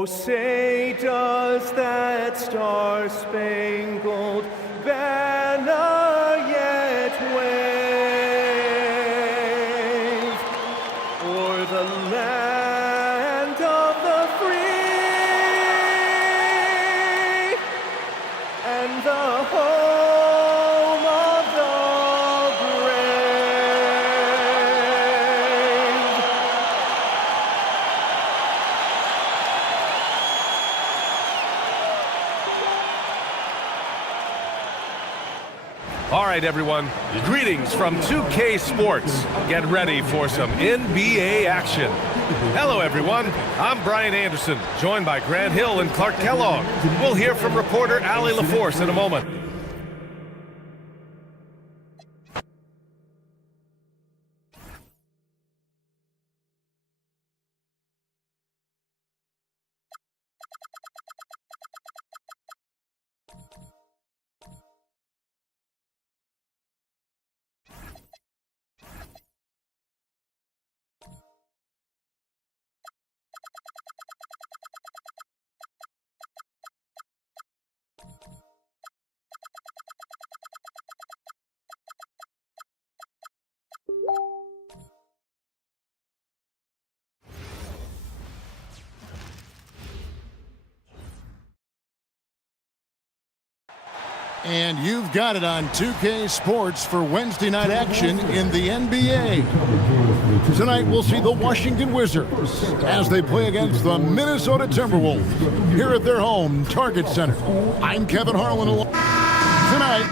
Oh, say does that star-spangled banner yet wave o'er the land of the free and the home of the brave? All right, everyone. Greetings from 2K Sports. Get ready for some NBA action. Hello, everyone. I'm Brian Anderson, joined by Grant Hill and Clark Kellogg. We'll hear from reporter Allie LaForce in a moment. And you've got it on 2K Sports for Wednesday night action in the NBA. Tonight we'll see the Washington Wizards as they play against the Minnesota Timberwolves here at their home Target Center. I'm Kevin Harlan. Tonight,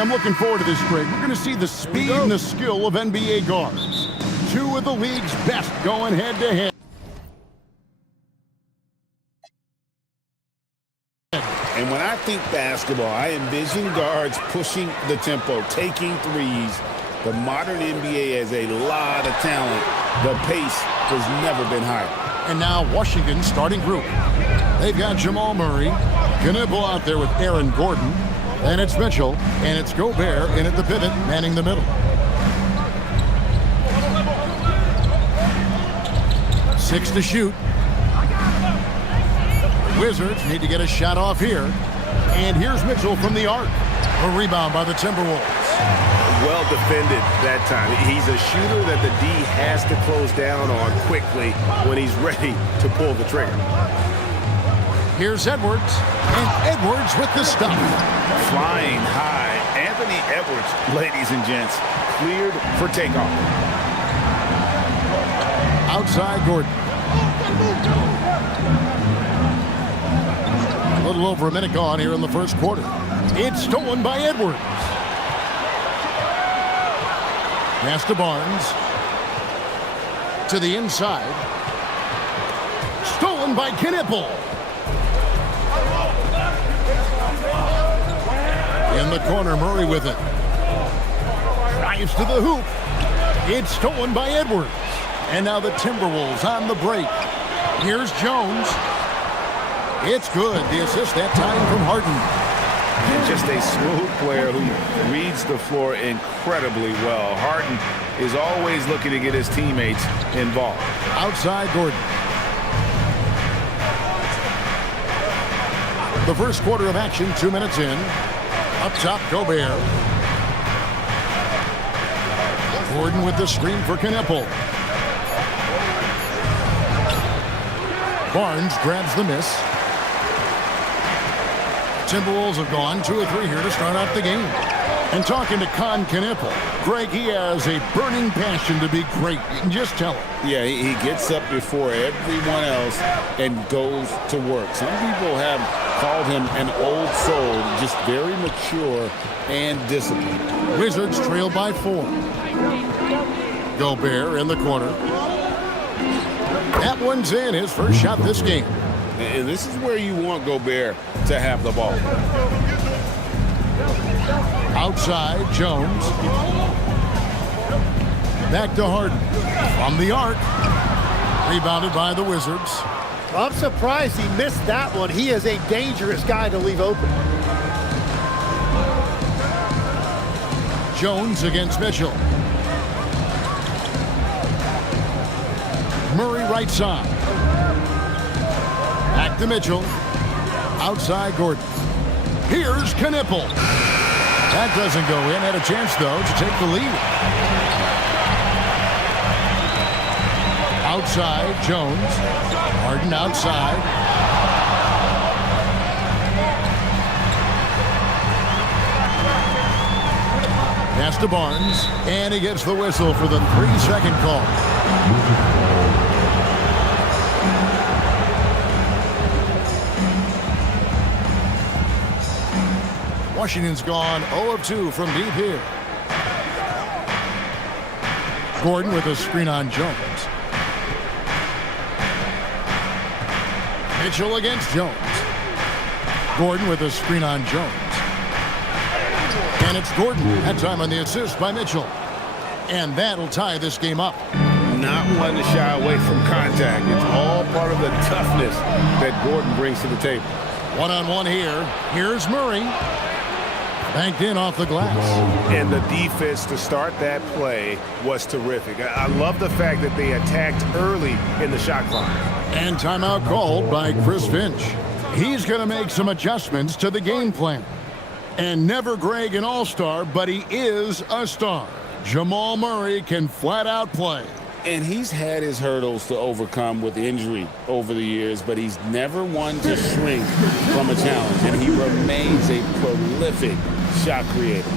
I'm looking forward to this break. We're going to see the speed and the skill of NBA guards. Two of the league's best going head-to-head. And when I think basketball, I envision guards pushing the tempo, taking threes. The modern NBA has a lot of talent. The pace has never been higher. And now Washington's starting group. They've got Jamal Murray, Knipple out there with Aaron Gordon. And it's Mitchell, and it's Gobert in at the pivot, manning the middle. 6 to shoot. The Wizards need to get a shot off here. And here's Mitchell from the arc. A rebound by the Timberwolves. Well defended that time. He's a shooter that the D has to close down on quickly when he's ready to pull the trigger. Here's Edwards, and Edwards with the stuff. Flying high Anthony Edwards, ladies and gents, cleared for takeoff. Outside Gordon. A little over a minute gone here in the first quarter. It's stolen by Edwards. Pass to Barnes. To the inside. Stolen by Knipple. In the corner, Murray with it. Drives to the hoop. It's stolen by Edwards. And now the Timberwolves on the break. Here's Jones. It's good. The assist that time from Harden. And just a smooth player who reads the floor incredibly well. Harden is always looking to get his teammates involved. Outside Gordon. The first quarter of action, 2 minutes in. Up top, Gobert. Gordon with the screen for Knipple. Barnes grabs the miss. Timberwolves have gone 2 or 3 here to start out the game. And talking to Con Knipple, Greg, he has a burning passion to be great. You can just tell him. Yeah, he gets up before everyone else and goes to work. Some people have called him an old soul, just very mature and disciplined. Wizards trail by 4. Gobert in the corner. That one's in, his first shot this game. And this is where you want Gobert to have the ball. Outside, Jones. Back to Harden. From the arc. Rebounded by the Wizards. I'm surprised he missed that one. He is a dangerous guy to leave open. Jones against Mitchell. Murray right side. Back to Mitchell. Outside Gordon. Here's Knipple. That doesn't go in. Had a chance, though, to take the lead. Outside, Jones. Harden outside. Pass to Barnes. And he gets the whistle for the 3-second call. Washington's gone 0 of 2 from deep here. Gordon with a screen on Jones. Mitchell against Jones. Gordon with a screen on Jones. And it's Gordon, that time on the assist by Mitchell. And that'll tie this game up. Not one to shy away from contact. It's all part of the toughness that Gordon brings to the table. One-on-one here. Here's Murray. Banked in off the glass. And the defense to start that play was terrific. I love the fact that they attacked early in the shot clock. And timeout called by Chris Finch. He's going to make some adjustments to the game plan. And never Greg an all-star, but he is a star. Jamal Murray can flat out play. And he's had his hurdles to overcome with injury over the years, but he's never one to shrink from a challenge. And he remains a prolific shot creator.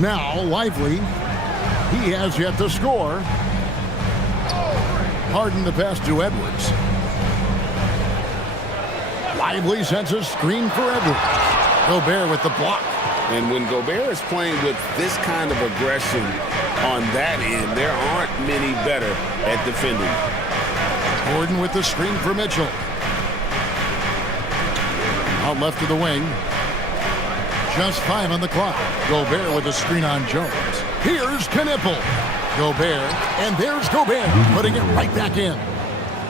Now Lively. He has yet to score. Harden the pass to Edwards. Lively sends a screen for Edwards. Gobert with the block. And when Gobert is playing with this kind of aggression on that end, there aren't many better at defending. Gordon with the screen for Mitchell. Out left of the wing. Just 5 on the clock. Gobert with a screen on Jones. Here's Knipple. Gobert, and there's Gobert, putting it right back in.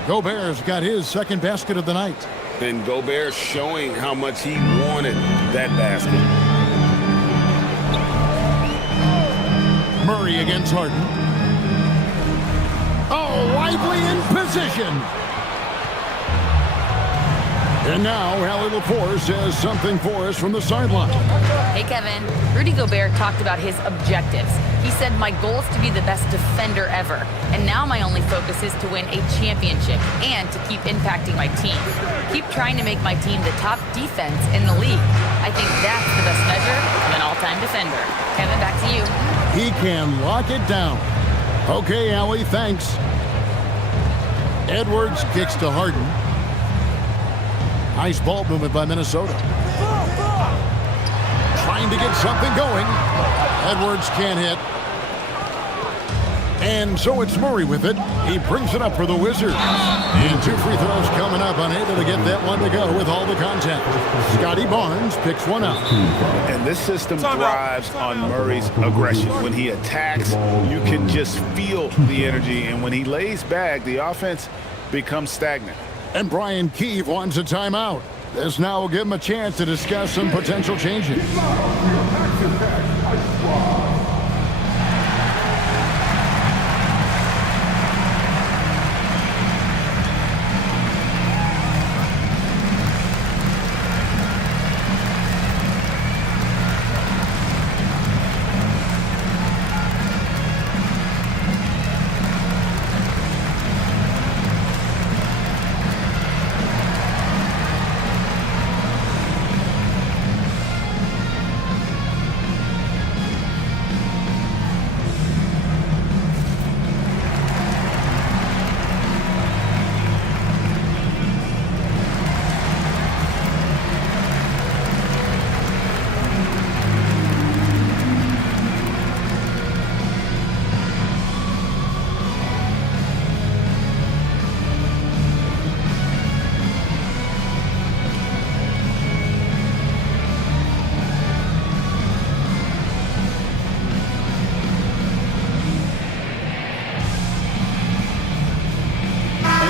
Gobert's got his second basket of the night. And Gobert showing how much he wanted that basket. Murray against Harden. Oh, Lively in position. And now, Allie LaForce says something for us from the sideline. Hey, Kevin. Rudy Gobert talked about his objectives. He said, my goal is to be the best defender ever. And now my only focus is to win a championship and to keep impacting my team. Keep trying to make my team the top defense in the league. I think that's the best measure of an all-time defender. Kevin, back to you. He can lock it down. Okay, Allie, thanks. Edwards kicks to Harden. Nice ball movement by Minnesota. Trying to get something going. Edwards can't hit. And so it's Murray with it. He brings it up for the Wizards. And 2 free throws coming up. Unable to get that one to go with all the contact. Scotty Barnes picks one up. And this system thrives on Murray's aggression. When he attacks, you can just feel the energy. And when he lays back, the offense becomes stagnant. And Brian Keefe wants a timeout. This now will give him a chance to discuss some potential changes.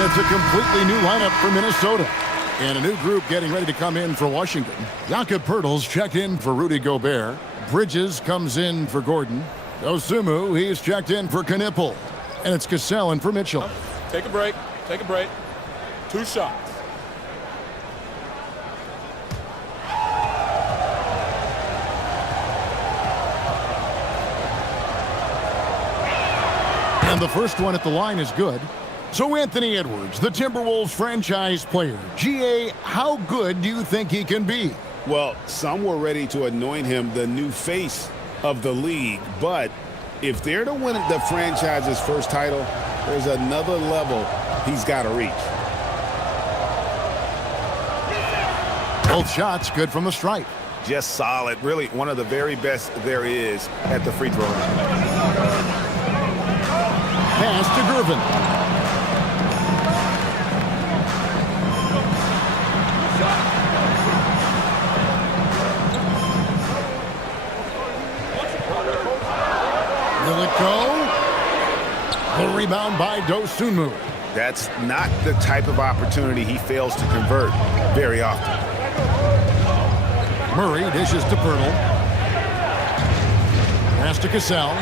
It's a completely new lineup for Minnesota. And a new group getting ready to come in for Washington. Jakob Poeltl's checked in for Rudy Gobert. Bridges comes in for Gordon. Osumu, he's checked in for Knipple. And it's Cassell in for Mitchell. Take a break. Take a break. 2 shots. And the first one at the line is good. So Anthony Edwards, the Timberwolves franchise player. GA, how good do you think he can be? Well, some were ready to anoint him the new face of the league. But if they're to win the franchise's first title, there's another level he's got to reach. Both shots good from the stripe. Just solid. Really one of the very best there is at the free throw line. Pass to Gervin. Will it go? The rebound by Dosunmu. That's not the type of opportunity he fails to convert very often. Murray dishes to Poeltl. Pass to Cassell.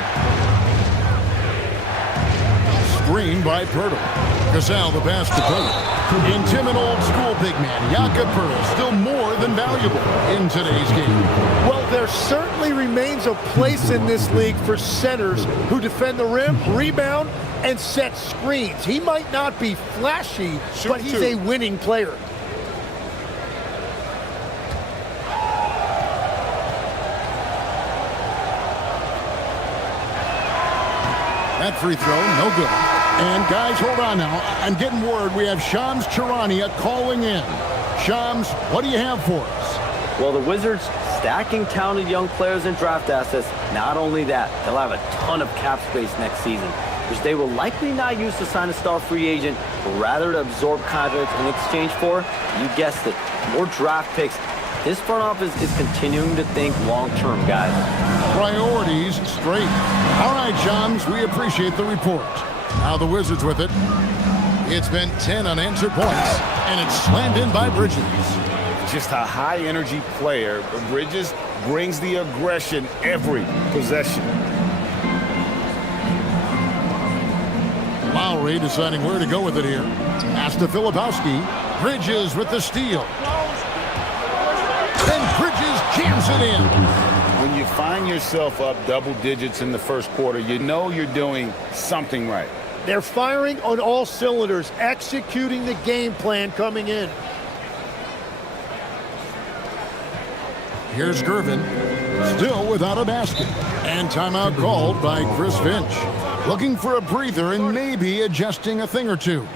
Screen by Poeltl. Cassell the pass to Poeltl. Intimate old school big man Jakob Poeltl still more than valuable in today's game. Well, there certainly remains a place in this league for centers who defend the rim, rebound, and set screens. He might not be flashy, but he's a winning player. That free throw, no good. And guys, hold on now. I'm getting word we have Shams Charania calling in. Shams, what do you have for us? Well, the Wizards stacking talented young players and draft assets. Not only that, they'll have a ton of cap space next season, which they will likely not use to sign a star free agent, but rather to absorb contracts in exchange for, you guessed it, more draft picks. This front office is continuing to think long-term, guys. Priorities straight. All right, Shams, we appreciate the report. Now the Wizards with it. It's been 10 unanswered points, and it's slammed in by Bridges. Just a high-energy player. Bridges brings the aggression every possession. Lowry deciding where to go with it here. Pass to Filipowski. Bridges with the steal. And Bridges jams it in. When you find yourself up double digits in the first quarter, you know you're doing something right. They're firing on all cylinders, executing the game plan coming in. Here's Gervin, still without a basket. And timeout called by Chris Finch. Looking for a breather and maybe adjusting a thing or two.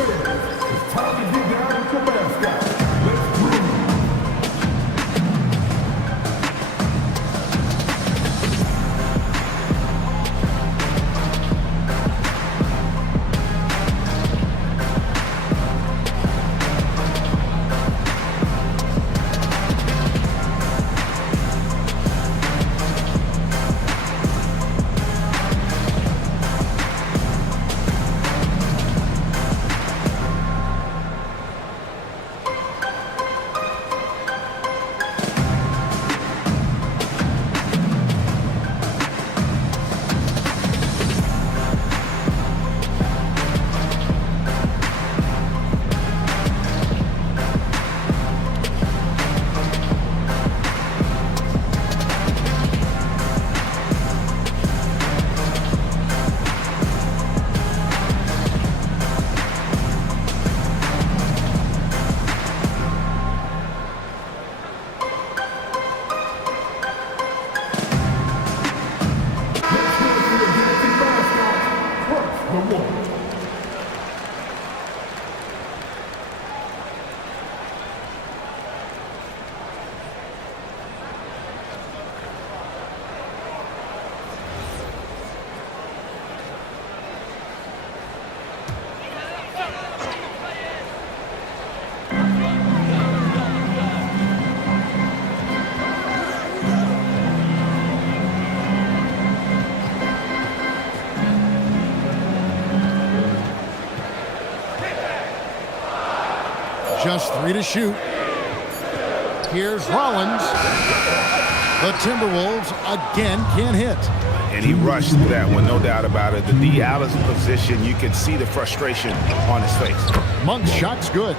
It's time to get down with the mascot. Let's bring it. Just 3 to shoot. Here's Rollins. The Timberwolves again can't hit. And he rushed that one, no doubt about it. The D out of position, you can see the frustration on his face. Monk's shot's good.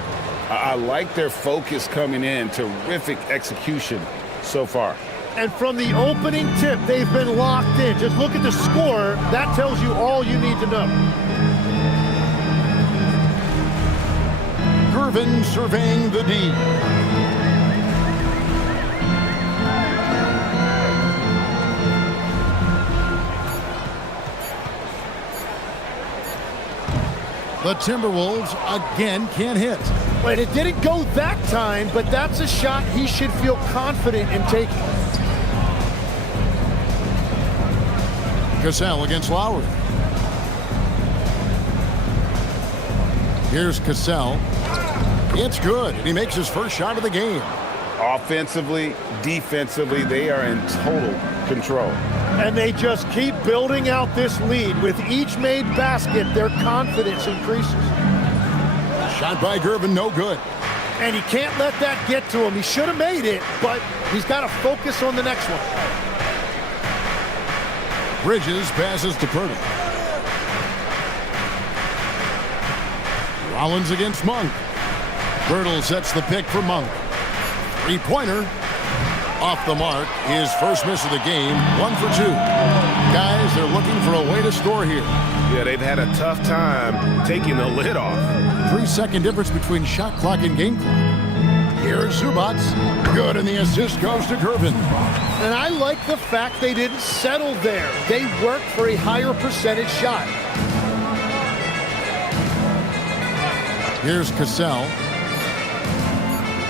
I like their focus coming in. Terrific execution so far. And from the opening tip, they've been locked in. Just look at the score. That tells you all you need to know. Gervin surveying the D. The Timberwolves again can't hit. Wait, it didn't go that time, but that's a shot he should feel confident in taking. Cassell against Lowry. Here's Cassell. It's good, and he makes his first shot of the game. Offensively, defensively, they are in total control. And they just keep building out this lead. With each made basket, their confidence increases. Shot by Gervin, no good. And he can't let that get to him. He should have made it, but he's got to focus on the next one. Bridges passes to Purdy. Rollins against Monk. Birtle sets the pick for Monk. Three-pointer. Off the mark. His first miss of the game. 1 for 2. Guys, they're looking for a way to score here. Yeah, they've had a tough time taking the lid off. 3-second difference between shot clock and game clock. Here's Zubats. Good, and the assist goes to Gervin. And I like the fact they didn't settle there. They worked for a higher percentage shot. Here's Cassell.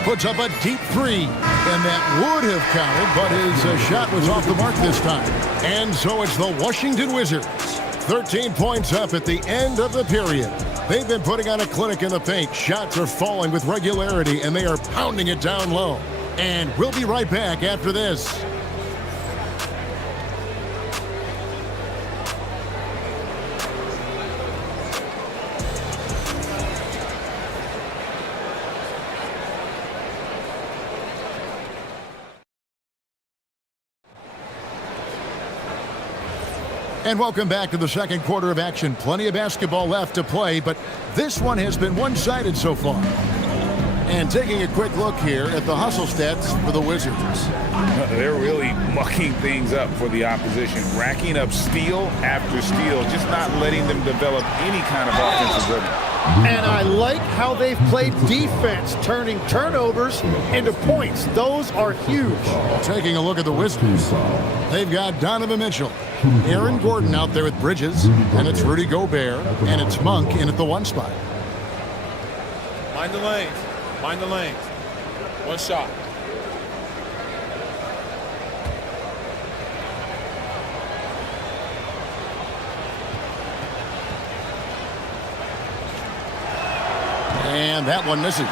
Puts up a deep three. And that would have counted, but his shot was off the mark this time. And so it's the Washington Wizards. 13 points up at the end of the period. They've been putting on a clinic in the paint. Shots are falling with regularity, and they are pounding it down low. And we'll be right back after this. And welcome back to the second quarter of action. Plenty of basketball left to play, but this one has been one-sided so far. And taking a quick look here at the hustle stats for the Wizards. They're really mucking things up for the opposition, racking up steal after steal, just not letting them develop any kind of offensive rhythm. And I like how they've played defense, turning turnovers into points. Those are huge. Taking a look at the Wizards. They've got Donovan Mitchell, Aaron Gordon out there with Bridges, and it's Rudy Gobert, and it's Monk in at the 1 spot. Mind the lanes. Mind the lanes. One shot. And that one misses.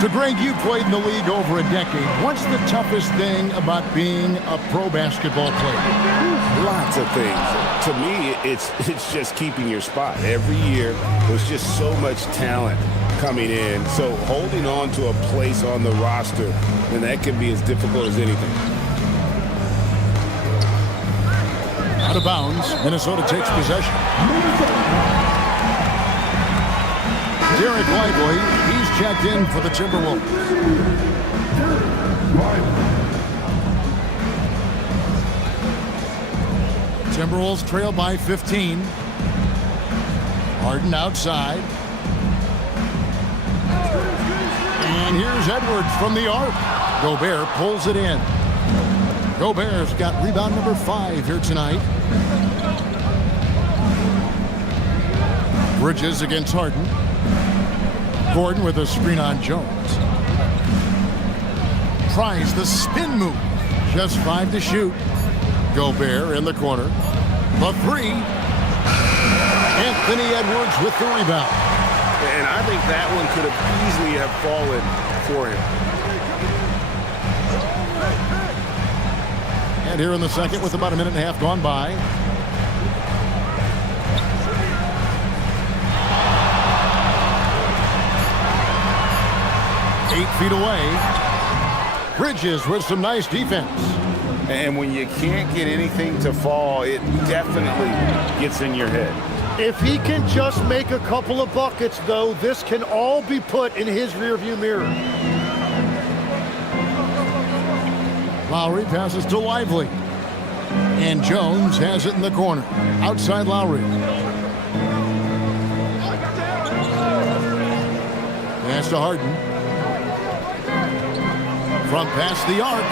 So, Greg, you played in the league over a decade. What's the toughest thing about being a pro basketball player? Lots of things. To me, it's just keeping your spot. Every year, there's just so much talent coming in. So holding on to a place on the roster, and that can be as difficult as anything. Out of bounds. Minnesota takes possession. Derek Lively, he's checked in for the Timberwolves. Timberwolves trail by 15. Harden outside. And here's Edwards from the arc. Gobert pulls it in. Gobert's got rebound number 5 here tonight. Bridges against Harden. Gordon with a screen on Jones. Tries the spin move. Just 5 to shoot. Gobert in the corner. The 3. Anthony Edwards with the rebound. And I think that one could have easily have fallen for him. And here in the second with about a minute and a half gone by. Eight feet away. Bridges with some nice defense. And when you can't get anything to fall, it definitely gets in your head. If he can just make a couple of buckets, though, this can all be put in his rearview mirror. Lowry passes to Lively. And Jones has it in the corner. Outside Lowry. Pass to Harden. Front past the arc.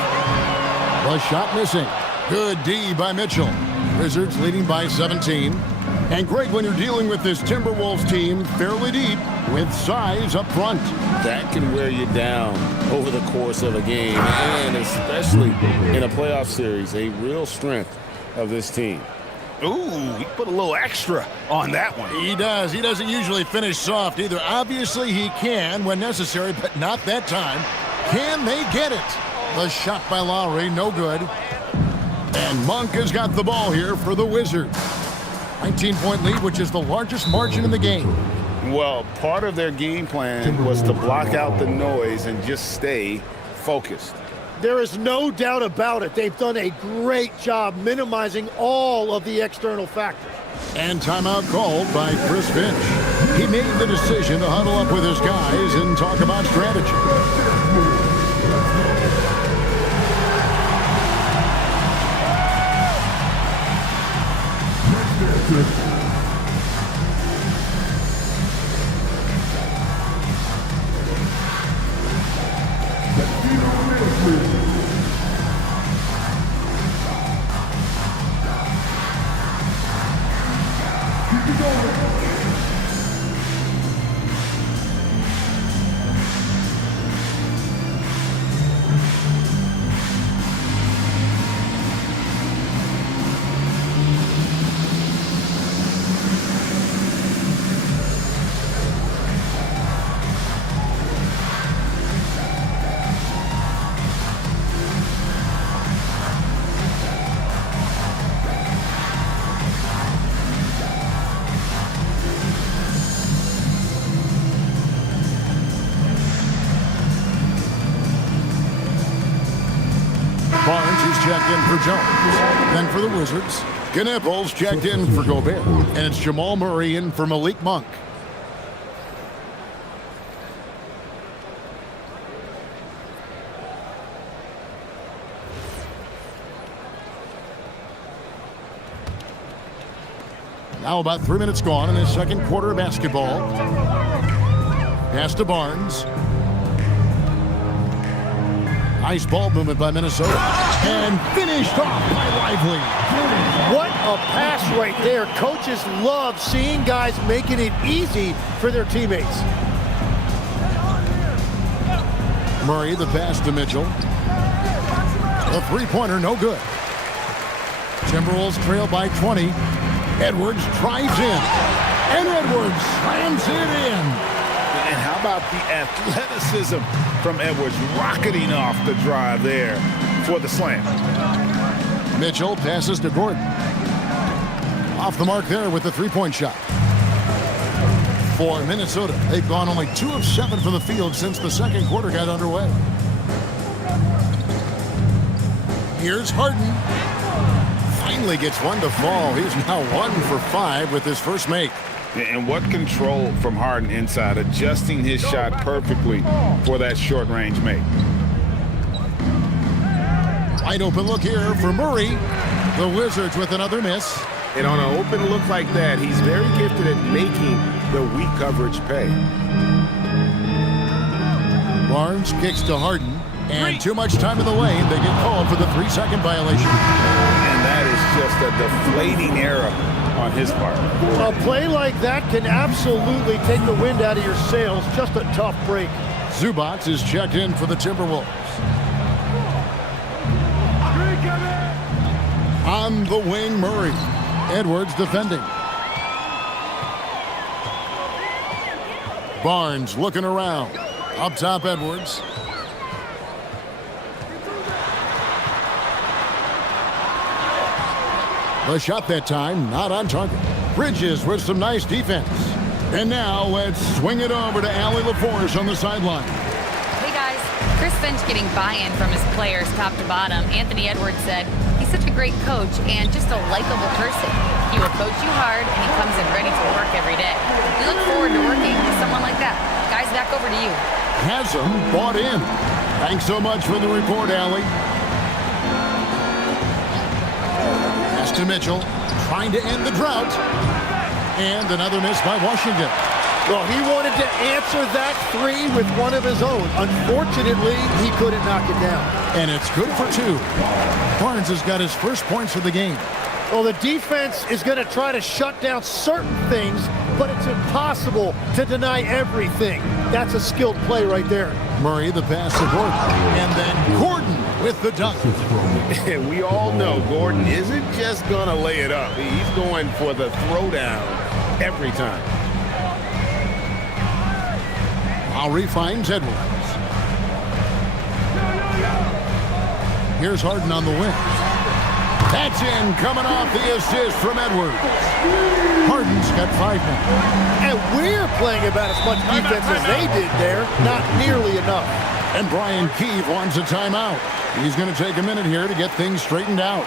The shot missing. Good D by Mitchell. Wizards leading by 17. And Greg, when you're dealing with this Timberwolves team fairly deep with size up front, that can wear you down over the course of a game, and especially in a playoff series, a real strength of this team. Ooh, he put a little extra on that one. He does. He doesn't usually finish soft either. Obviously, he can when necessary, but not that time. Can they get it? The shot by Lowry, no good. And Monk has got the ball here for the Wizards. 19-point lead, which is the largest margin in the game. Well, part of their game plan was to block out the noise and just stay focused. There is no doubt about it. They've done a great job minimizing all of the external factors. And timeout called by Chris Finch. He made the decision to huddle up with his guys and talk about strategy. checked in for Jones. Then for the Wizards, Knipples checked in for Gobert. And it's Jamal Murray in for Malik Monk. Now about 3 minutes gone in the second quarter of basketball. Pass to Barnes. Nice ball movement by Minnesota. And finished off by Lively. What a pass right there. Coaches love seeing guys making it easy for their teammates. Murray, the pass to Mitchell. The three-pointer, no good. Timberwolves trail by 20. Edwards drives in. And Edwards slams it in. And how about the athleticism from Edwards rocketing off the drive there for the slam. Mitchell passes to Gordon. Off the mark there with the three-point shot. For Minnesota, they've gone only 2 of 7 from the field since the second quarter got underway. Here's Harden. Finally gets one to fall. He's now 1 for 5 with his first make. And what control from Harden inside, adjusting his shot perfectly for that short-range make. Wide open look here for Murray. The Wizards with another miss. And on an open look like that, he's very gifted at making the weak coverage pay. Barnes kicks to Harden. And too much time in the lane. They get called for the 3-second violation. And that is just a deflating error on his part. A play like that can absolutely take the wind out of your sails. Just a tough break. Zubac is checked in for the Timberwolves. On the wing, Murray. Edwards defending. Barnes looking around. Up top, Edwards. The shot that time, not on target. Bridges with some nice defense. And now let's swing it over to Allie LaForce on the sideline. Hey guys, Chris Finch getting buy-in from his players top to bottom. Anthony Edwards said, he's such a great coach and just a likable person. He will coach you hard and he comes in ready to work every day. We look forward to working with someone like that. Guys, back over to you. Has him bought in. Thanks so much for the report, Allie. Pass to Mitchell, trying to end the drought. And another miss by Washington. Well, he wanted to answer that three with one of his own. Unfortunately, he couldn't knock it down. And it's good for 2. Barnes has got his first points of the game. Well, the defense is going to try to shut down certain things, but it's impossible to deny everything. That's a skilled play right there. Murray, the pass to Gordon. And then Gordon with the dunk. And we all know Gordon isn't just going to lay it up. He's going for the throwdown every time. Lowry finds Edwards. Here's Harden on the wing. That's in, coming off the assist from Edwards. Harden's got 5 now. And we're playing about as much defense as they did there. Not nearly enough. And Brian Keefe wants a timeout. He's going to take a minute here to get things straightened out.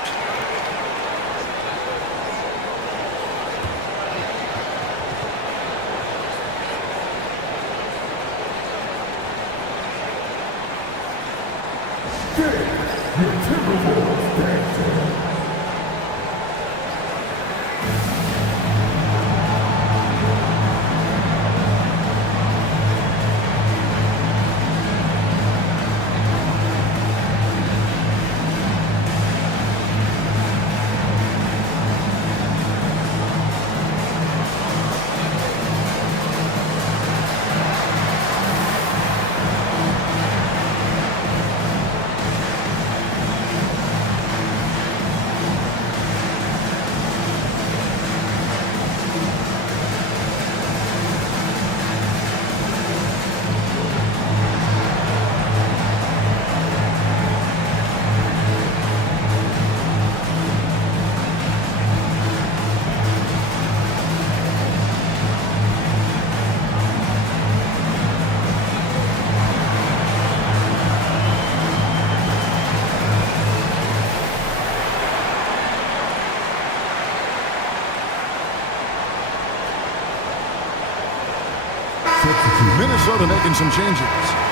Minnesota making some changes.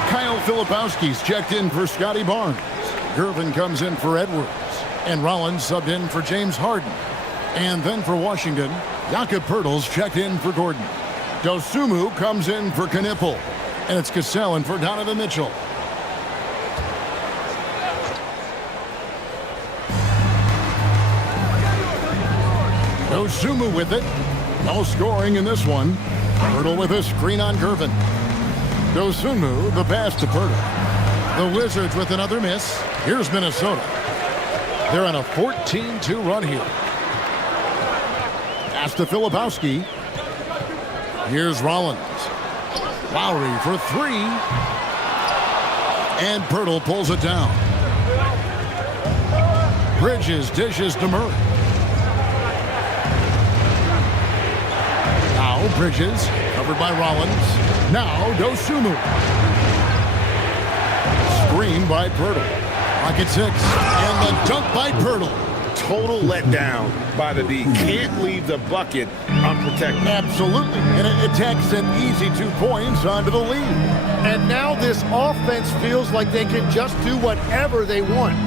Kyle Filipowski's checked in for Scotty Barnes. Gervin comes in for Edwards. And Rollins subbed in for James Harden. And then for Washington, Jakob Poeltl's checked in for Gordon. Dosumu comes in for Knippel. And it's Cassell in for Donovan Mitchell. Dosumu with it. No scoring in this one. Poeltl with a screen on Gervin. Dosumu, the pass to Poeltl. The Wizards with another miss. Here's Minnesota. They're on a 14-2 run here. Pass to Filipowski. Here's Rollins. Lowry for three. And Poeltl pulls it down. Bridges dishes to Murray. Now Bridges, covered by Rollins. Now Dosumu. Screen by Poeltl. Pocket six. And the dunk by Poeltl. Total letdown by the D. Can't leave the bucket unprotected. Absolutely. And it takes an easy 2 points onto the lead. And now this offense feels like they can just do whatever they want.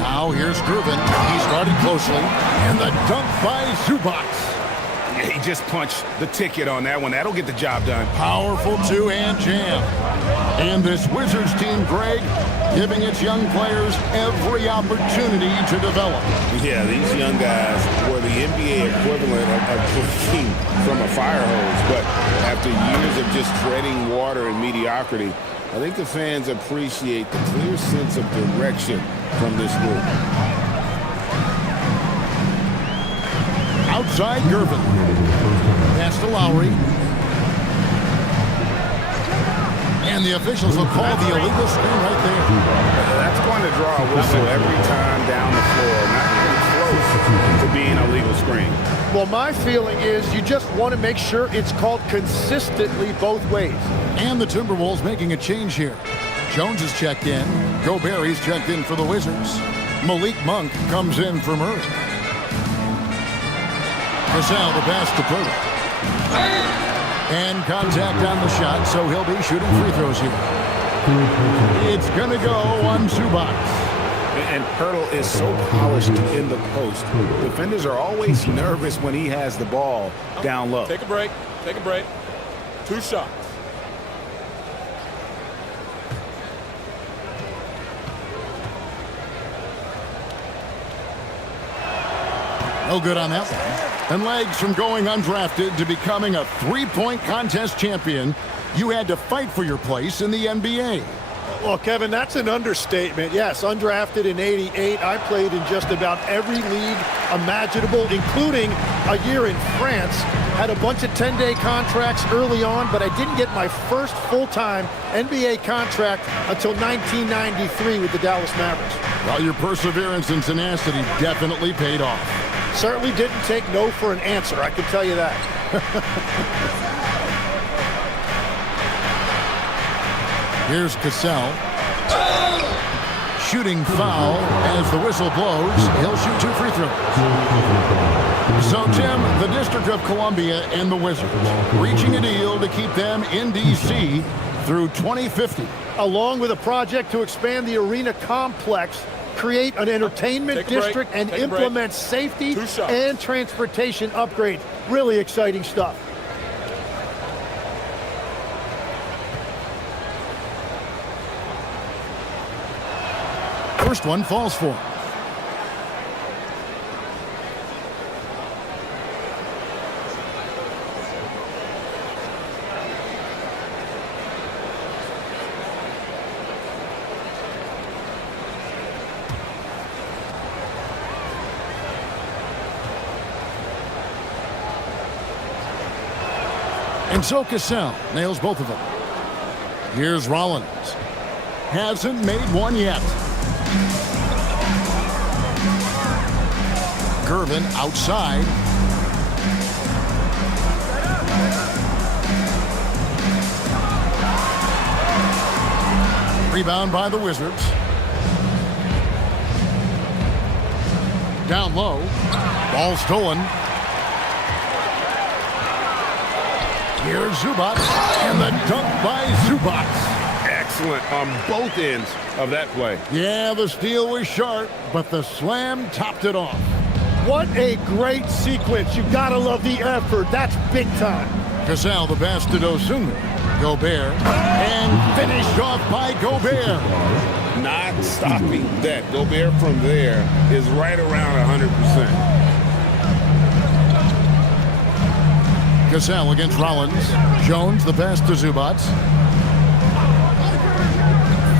Now here's Gervin. He started closely. And the dunk by Zubac. He just punched the ticket on that one. That'll get the job done. Powerful two-hand jam. And this Wizards team, Greg, giving its young players every opportunity to develop. Yeah, these young guys were the NBA equivalent of drinking from a fire hose. But after years of just treading water and mediocrity, I think the fans appreciate the clear sense of direction from this group. Outside Gervin. Pass to Lowry. And the officials will call the illegal screen right there. That's going to draw a whistle every time down the floor. Not even close to being a legal screen. Well, my feeling is you just want to make sure it's called consistently both ways. And the Timberwolves making a change here. Jones is checked in. Gobert's checked in for the Wizards. Malik Monk comes in for Murray. Cassell, the pass to Poeltl. And contact on the shot, so he'll be shooting free throws here. It's going to go on Zubac. And Poeltl is so polished in the post. Defenders are always nervous when he has the ball down low. Take a break. Take a break. 2 shots. No good on that one. And legs from going undrafted to becoming a three-point contest champion, you had to fight for your place in the NBA. Well, Kevin, that's an understatement. Yes, undrafted in '88. I played in just about every league imaginable, including a year in France. Had a bunch of 10-day contracts early on, but I didn't get my first full-time NBA contract until 1993 with the Dallas Mavericks. Well, your perseverance and tenacity definitely paid off. Certainly didn't take no for an answer, I can tell you that. Here's Cassell. Shooting foul as the whistle blows. He'll shoot 2 free throws. So, Tim, the District of Columbia and the Wizards reaching a deal to keep them in D.C. through 2050. Along with a project to expand the arena complex, create an entertainment district, and implement safety and transportation upgrades. Really exciting stuff. First one falls for him. And so Cassell nails both of them. Here's Rollins. Hasn't made one yet. Gervin outside. Rebound by the Wizards. Down low. Ball stolen. Here's Zubac, and the dunk by Zubac. Excellent on both ends of that play. Yeah, the steal was sharp, but the slam topped it off. What a great sequence. You gotta love the effort. That's big time. Cassell, the pass to Dosunmu. Gobert, and finished off by Gobert. Not stopping that. Gobert from there is right around 100%. Cassell against Rollins. Jones, the pass to Zubac.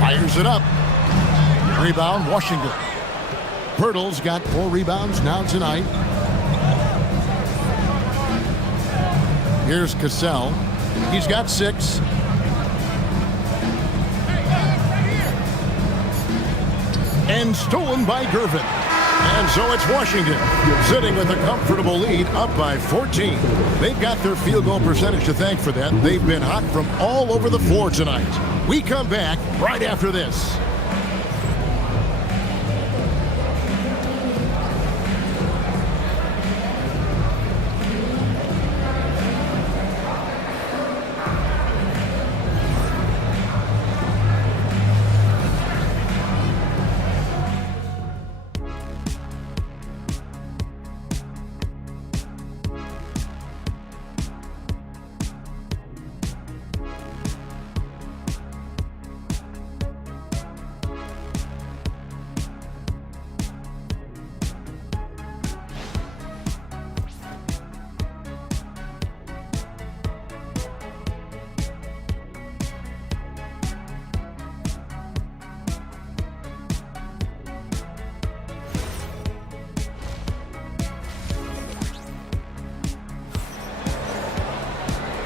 Fires it up. Rebound, Washington. Pirtle's got 4 rebounds now tonight. Here's Cassell. He's got 6. And stolen by Gervin. And so it's Washington sitting with a comfortable lead up by 14. They've got their field goal percentage to thank for that. They've been hot from all over the floor tonight. We come back right after this.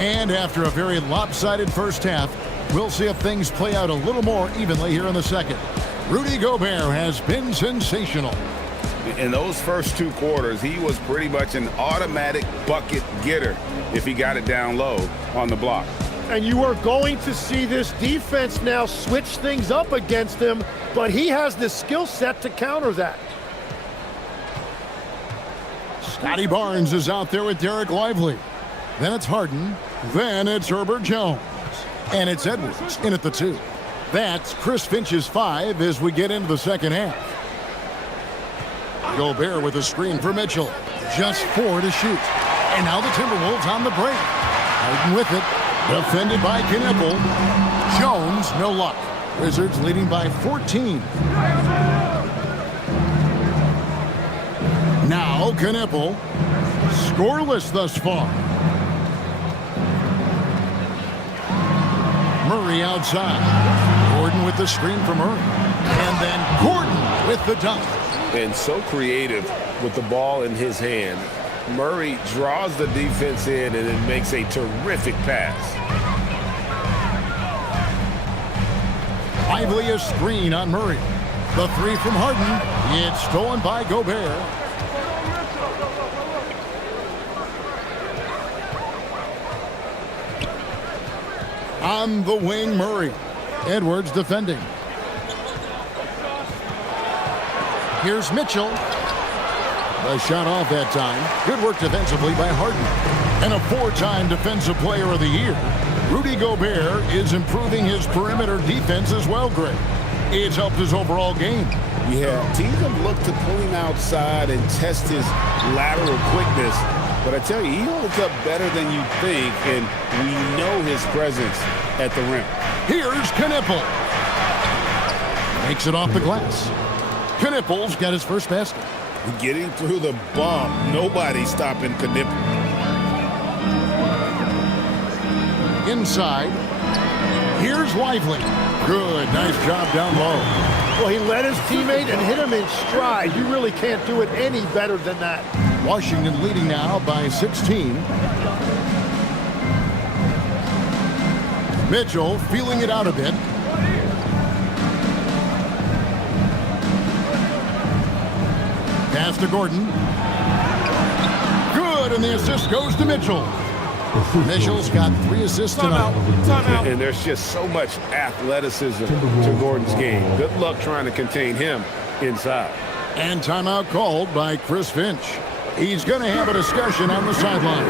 And after a very lopsided first half, we'll see if things play out a little more evenly here in the second. Rudy Gobert has been sensational. In those first 2 quarters, he was pretty much an automatic bucket getter if he got it down low on the block. And you are going to see this defense now switch things up against him, but he has the skill set to counter that. Scotty Barnes is out there with Derek Lively. Then it's Harden. Then it's Herbert Jones. And it's Edwards in at the 2. That's Chris Finch's 5 as we get into the second half. Gobert with a screen for Mitchell. Just 4 to shoot. And now the Timberwolves on the break. Harden with it. Defended by Knipple. Jones, no luck. Wizards leading by 14. Now Knipple. Scoreless thus far. Murray outside. Gordon with the screen for Murray. And then Gordon with the dunk. And so creative with the ball in his hand. Murray draws the defense in and then makes a terrific pass. Lively a screen on Murray. The 3 from Harden. It's stolen by Gobert. On the wing, Murray. Edwards defending. Here's Mitchell. The shot off that time. Good work defensively by Harden. And a 4-time Defensive Player of the Year. Rudy Gobert is improving his perimeter defense as well, Greg. It's helped his overall game. Yeah, teams have looked to pull him outside and test his lateral quickness. But I tell you, he holds up better than you think, and we know his presence at the rim. Here's Knipple. Makes it off the glass. Knipple's got his first basket. Getting through the bump, nobody's stopping Knipple. Inside. Here's Lively. Good, nice job down low. Well, he led his teammate and hit him in stride. You really can't do it any better than that. Washington leading now by 16. Mitchell feeling it out a bit. Pass to Gordon. Good, and the assist goes to Mitchell. Mitchell's got 3 assists tonight. And there's just so much athleticism to Gordon's game. Good luck trying to contain him inside. And timeout called by Chris Finch. He's going to have a discussion on the sideline.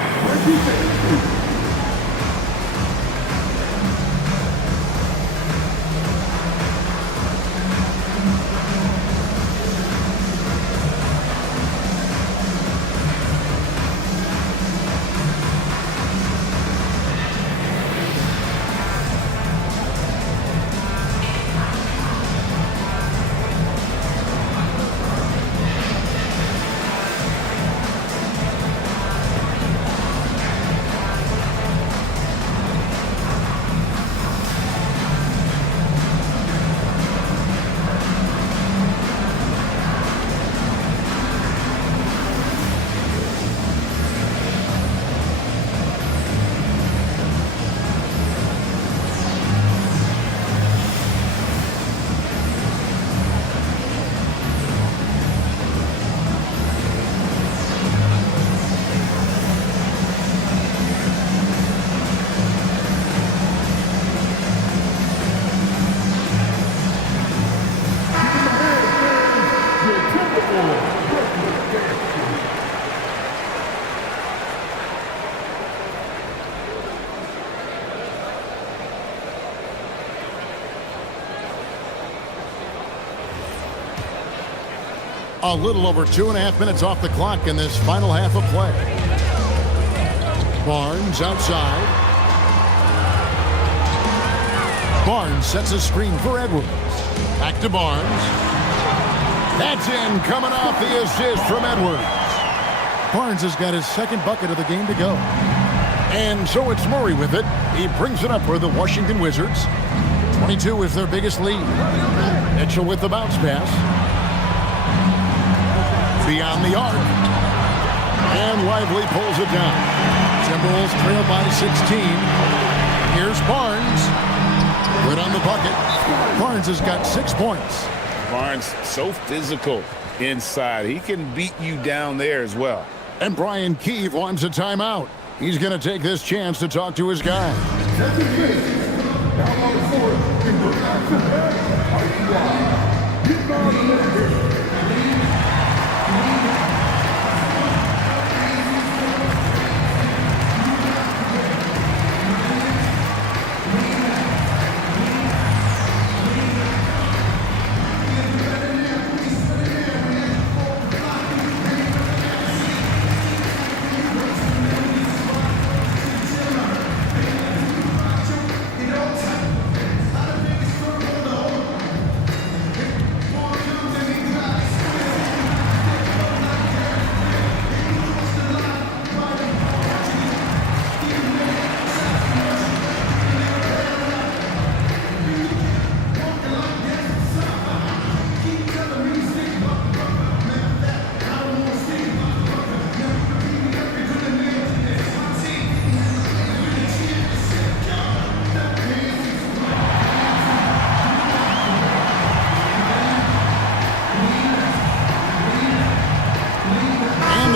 A little over 2.5 minutes off the clock in this final half of play. Barnes outside. Barnes sets a screen for Edwards. Back to Barnes. That's in, coming off the assist from Edwards. Barnes has got his second bucket of the game to go. And so it's Murray with it. He brings it up for the Washington Wizards. 22 is their biggest lead. Mitchell with the bounce pass. Beyond the arc. And Lively pulls it down. Timberwolves trail by 16. Here's Barnes. Good on the bucket. Barnes has got 6 points. Barnes, so physical inside. He can beat you down there as well. And Brian Keefe wants a timeout. He's going to take this chance to talk to his guy.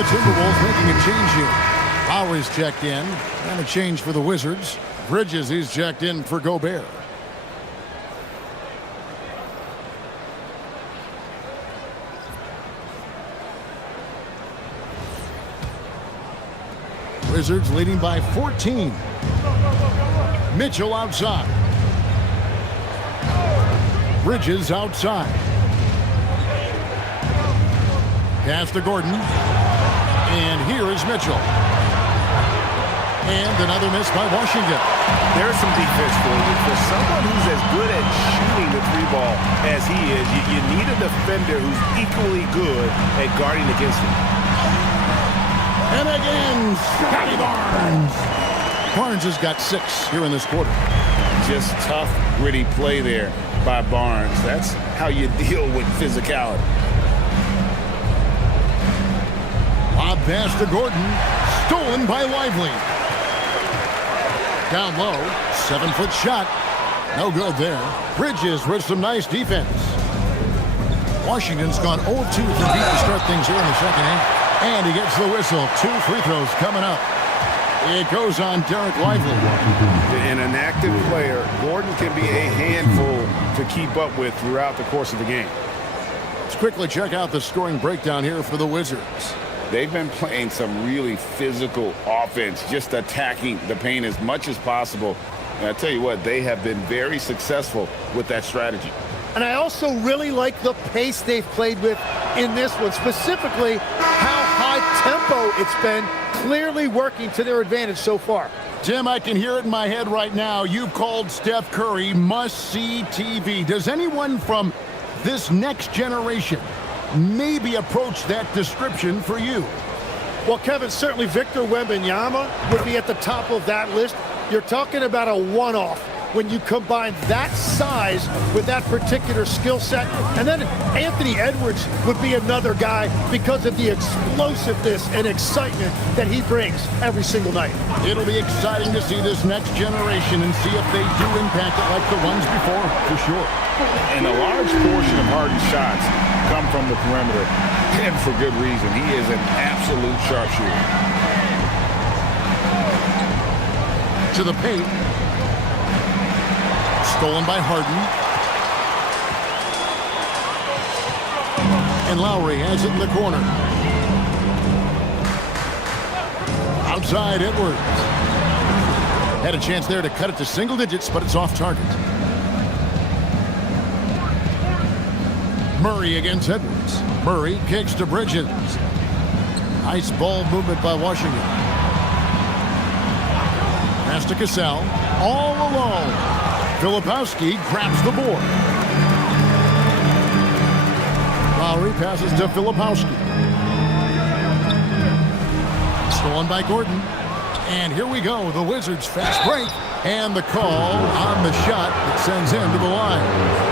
Timberwolves making a change here. Lowry's checked in. And a change for the Wizards. Bridges is checked in for Gobert. Wizards leading by 14. Mitchell outside. Bridges outside. Pass to Gordon. And here is Mitchell. And another miss by Washington. There's some defense for you. For someone who's as good at shooting the three ball as he is, you need a defender who's equally good at guarding against him. And again, Scotty Barnes. Barnes has got 6 here in this quarter. Just tough, gritty play there by Barnes. That's how you deal with physicality. Lob pass to Gordon. Stolen by Lively. Down low. 7-foot shot. No good there. Bridges with some nice defense. Washington's gone 0-2 for deep to start things here in the second half. And he gets the whistle. 2 free throws coming up. It goes on Derek Lively. And an active player, Gordon can be a handful to keep up with throughout the course of the game. Let's quickly check out the scoring breakdown here for the Wizards. They've been playing some really physical offense, just attacking the paint as much as possible. And I tell you what, they have been very successful with that strategy. And I also really like the pace they've played with in this one, specifically how high tempo it's been, clearly working to their advantage so far. Tim, I can hear it in my head right now. You've called Steph Curry must-see TV. Does anyone from this next generation maybe approach that description for you? Well, Kevin, certainly Victor Wembanyama would be at the top of that list. You're talking about a one-off when you combine that size with that particular skill set. And then Anthony Edwards would be another guy because of the explosiveness and excitement that he brings every single night. It'll be exciting to see this next generation and see if they do impact it like the ones before, for sure. And a large portion of Harden's shots come from the perimeter, and for good reason. He is an absolute sharpshooter. To the paint. Stolen by Harden. And Lowry has it in the corner. Outside Edwards. Had a chance there to cut it to single digits, but it's off target. Murray against Edwards. Murray kicks to Bridges. Nice ball movement by Washington. Pass to Cassell. All alone. Filipowski grabs the board. Lowry passes to Filipowski. Stolen by Gordon. And here we go. The Wizards fast break. And the call on the shot that sends him to the line.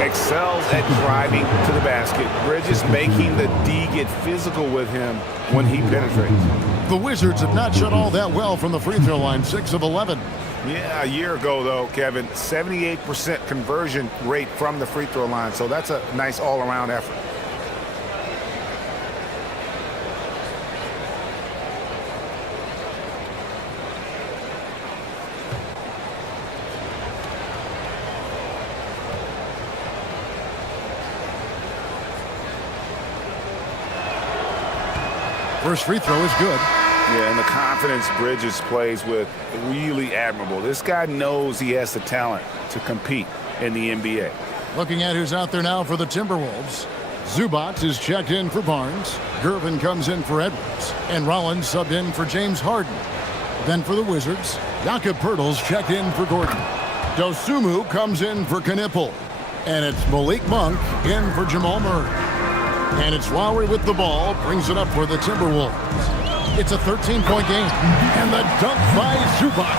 Excels at driving to the basket. Bridges making the D get physical with him when he penetrates. The Wizards have not shot all that well from the free throw line. 6 of 11. Yeah, a year ago, though, Kevin, 78% conversion rate from the free throw line. So that's a nice all-around effort. First free throw is good. Yeah, and the confidence Bridges plays with, really admirable. This guy knows he has the talent to compete in the NBA. Looking at who's out there now for the Timberwolves. Zubac is checked in for Barnes. Gervin comes in for Edwards. And Rollins subbed in for James Harden. Then for the Wizards, Jakob Poeltl's checked in for Gordon. Dosunmu comes in for Knipple. And it's Malik Monk in for Jamal Murray. And it's Lowry with the ball, brings it up for the Timberwolves. It's a 13-point game. And the dunk by Zubac.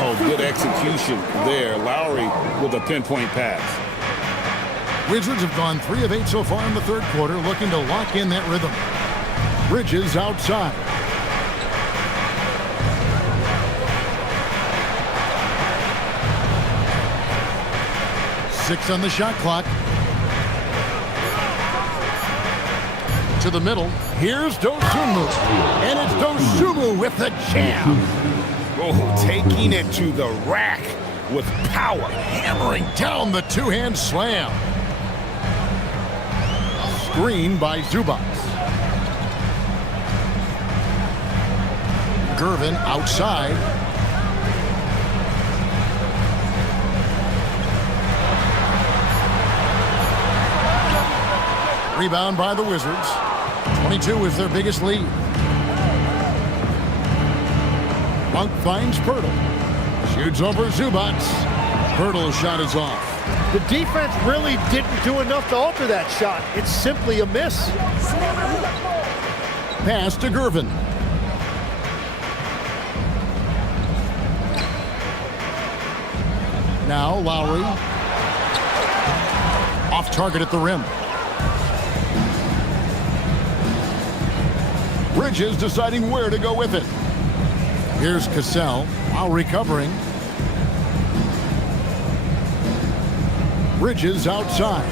Oh, good execution there. Lowry with a pinpoint pass. Wizards have gone 3 of 8 so far in the third quarter, looking to lock in that rhythm. Bridges outside. Six on the shot clock. To the middle. Here's Dosunmu. And it's Dosunmu with the jam. Oh, taking it to the rack with power. Hammering down the two-hand slam. Screen by Zubac. Gervin outside. Rebound by the Wizards. 22 is their biggest lead. Monk finds Poeltl. Shoots over Zubac. Poeltl's shot is off. The defense really didn't do enough to alter that shot. It's simply a miss. Pass to Gervin. Now Lowry. Off target at the rim. Bridges deciding where to go with it. Here's Cassell. Lowry covering. Bridges outside.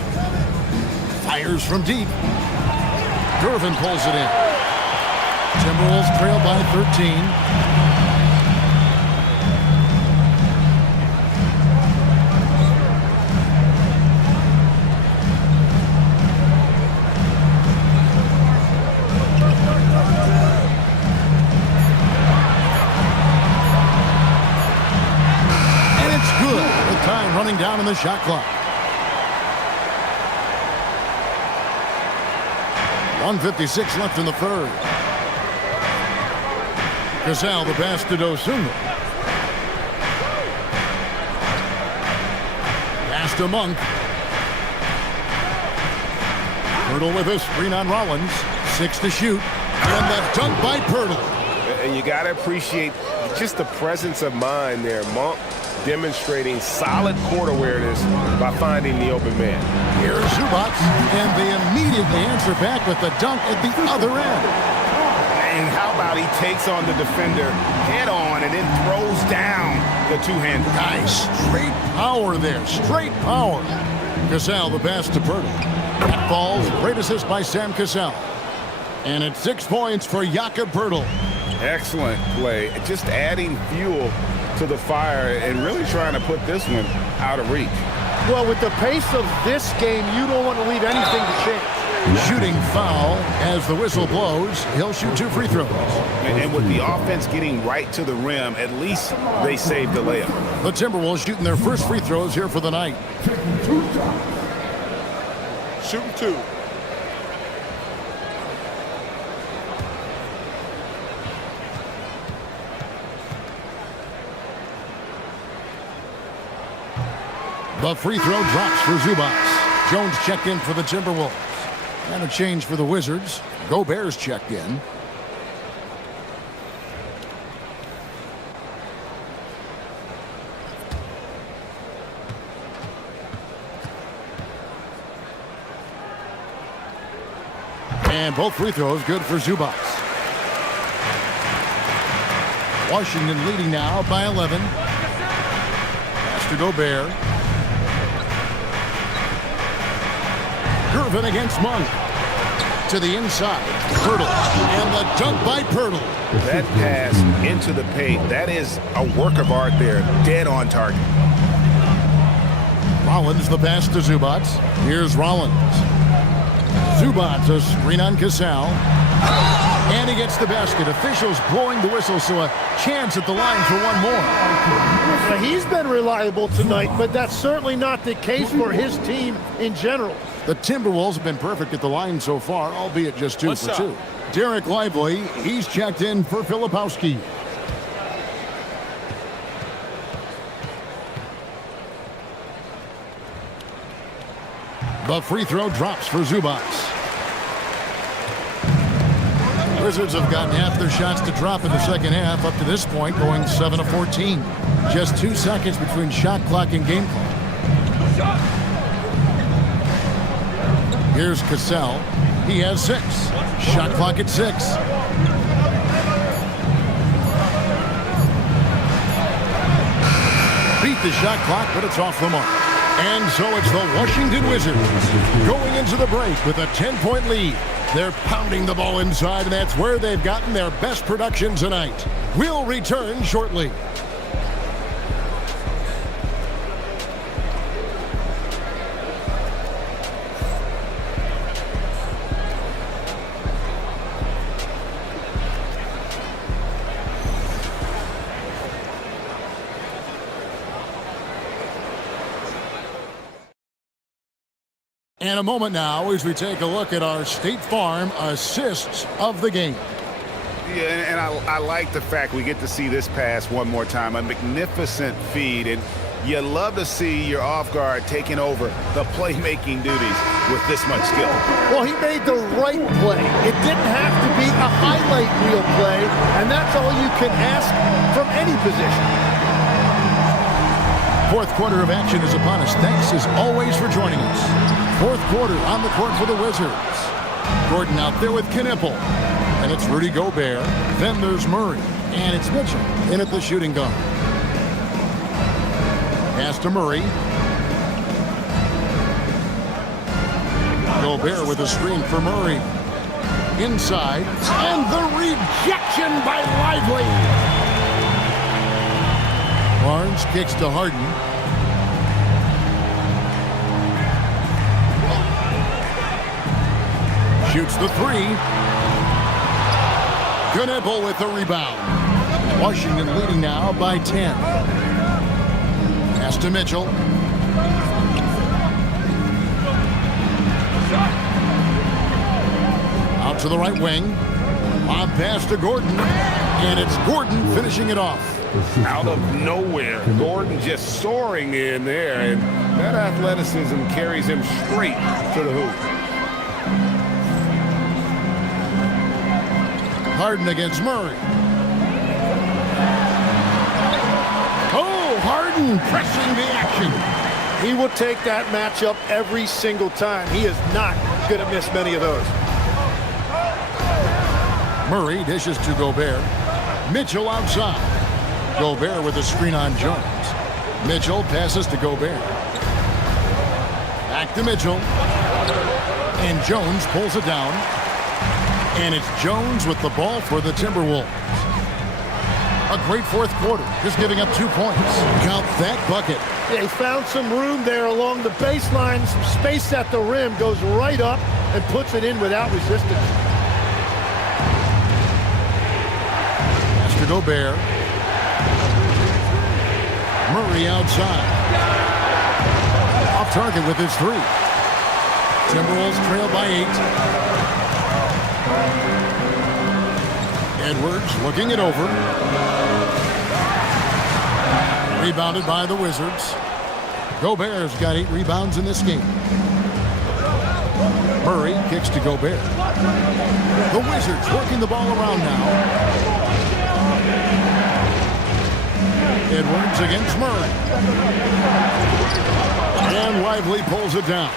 Fires from deep. Gervin pulls it in. Timberwolves trail by 13. And it's good with time running down on the shot clock. 1:56 left in the third. Cassell the pass to Dosunmu. Pass to Monk. Poeltl with a screen on Rollins. 6 to shoot. And the dunk by Poeltl. And you got to appreciate just the presence of mind there. Monk demonstrating solid court awareness by finding the open man. Here's Zubac, and they immediately answer back with the dunk at the other end. And how about he takes on the defender head on and then throws down the two-hander. Nice straight power there, straight power. Cassell the pass to Poeltl. That falls, great assist by Sam Cassell. And it's 6 points for Jakob Poeltl. Excellent play. Just adding fuel to the fire and really trying to put this one out of reach. Well, with the pace of this game, you don't want to leave anything to chance. Shooting foul as the whistle blows. He'll shoot 2 free throws. And with the offense getting right to the rim, at least they saved the layup. The Timberwolves shooting their first free throws here for the night. Shooting 2. The free throw drops for Zubats. Jones checked in for the Timberwolves. And a change for the Wizards. Gobert's checked in. And both free throws good for Zubats. Washington leading now by 11. Pass to Gobert. Gervin against Monk. To the inside. Pirtle. And the dunk by Pirtle. That pass into the paint, that is a work of art there. Dead on target. Rollins the pass to Zubats. Here's Rollins. Zubats a screen on Cassell. And he gets the basket. Officials blowing the whistle, so a chance at the line for one more. Well, he's been reliable tonight, but that's certainly not the case for his team in general. The Timberwolves have been perfect at the line so far, albeit just 2 for 2. Derek Lively, he's checked in for Filipowski. The free throw drops for Zubats. Wizards have gotten half their shots to drop in the second half up to this point, going 7 of 14. Just 2 seconds between shot clock and game clock. Here's Cassell. He has 6. Shot clock at 6. Beat the shot clock, but it's off the mark. And so it's the Washington Wizards going into the break with a 10-point lead. They're pounding the ball inside, and that's where they've gotten their best production tonight. We'll return shortly. And a moment now as we take a look at our State Farm assists of the game. Yeah, and I like the fact we get to see this pass one more time. A magnificent feed, and you love to see your off guard taking over the playmaking duties with this much skill. Well, he made the right play. It didn't have to be a highlight reel play, and that's all you can ask from any position. Fourth quarter of action is upon us. Thanks as always for joining us. Fourth quarter on the court for the Wizards. Gordon out there with Knipple. And it's Rudy Gobert. Then there's Murray. And it's Mitchell in at the shooting guard. Pass to Murray. Gobert with a screen for Murray. Inside. And the rejection by Lively. Barnes kicks to Harden. Shoots the 3. Knipple with the rebound. Washington leading now by 10. Pass to Mitchell. Out to the right wing. Lob pass to Gordon. And it's Gordon finishing it off. Out of nowhere, Gordon just soaring in there, and that athleticism carries him straight to the hoop. Harden against Murray. Oh, Harden pressing the action. He will take that matchup every single time. He is not going to miss many of those. Murray dishes to Gobert. Mitchell outside. Gobert with a screen on Jones. Mitchell passes to Gobert. Back to Mitchell. And Jones pulls it down. And it's Jones with the ball for the Timberwolves. A great fourth quarter, just giving up 2 points. Count that bucket. They found some room there along the baseline. Some space at the rim. Goes right up and puts it in without resistance. Pass to Gobert. Murray outside. Off target with his 3. Timberwolves trail by 8. Edwards looking it over. Rebounded by the Wizards. Gobert's got 8 rebounds in this game. Murray kicks to Gobert. The Wizards working the ball around now. Edwards against Murray. And Lively pulls it down.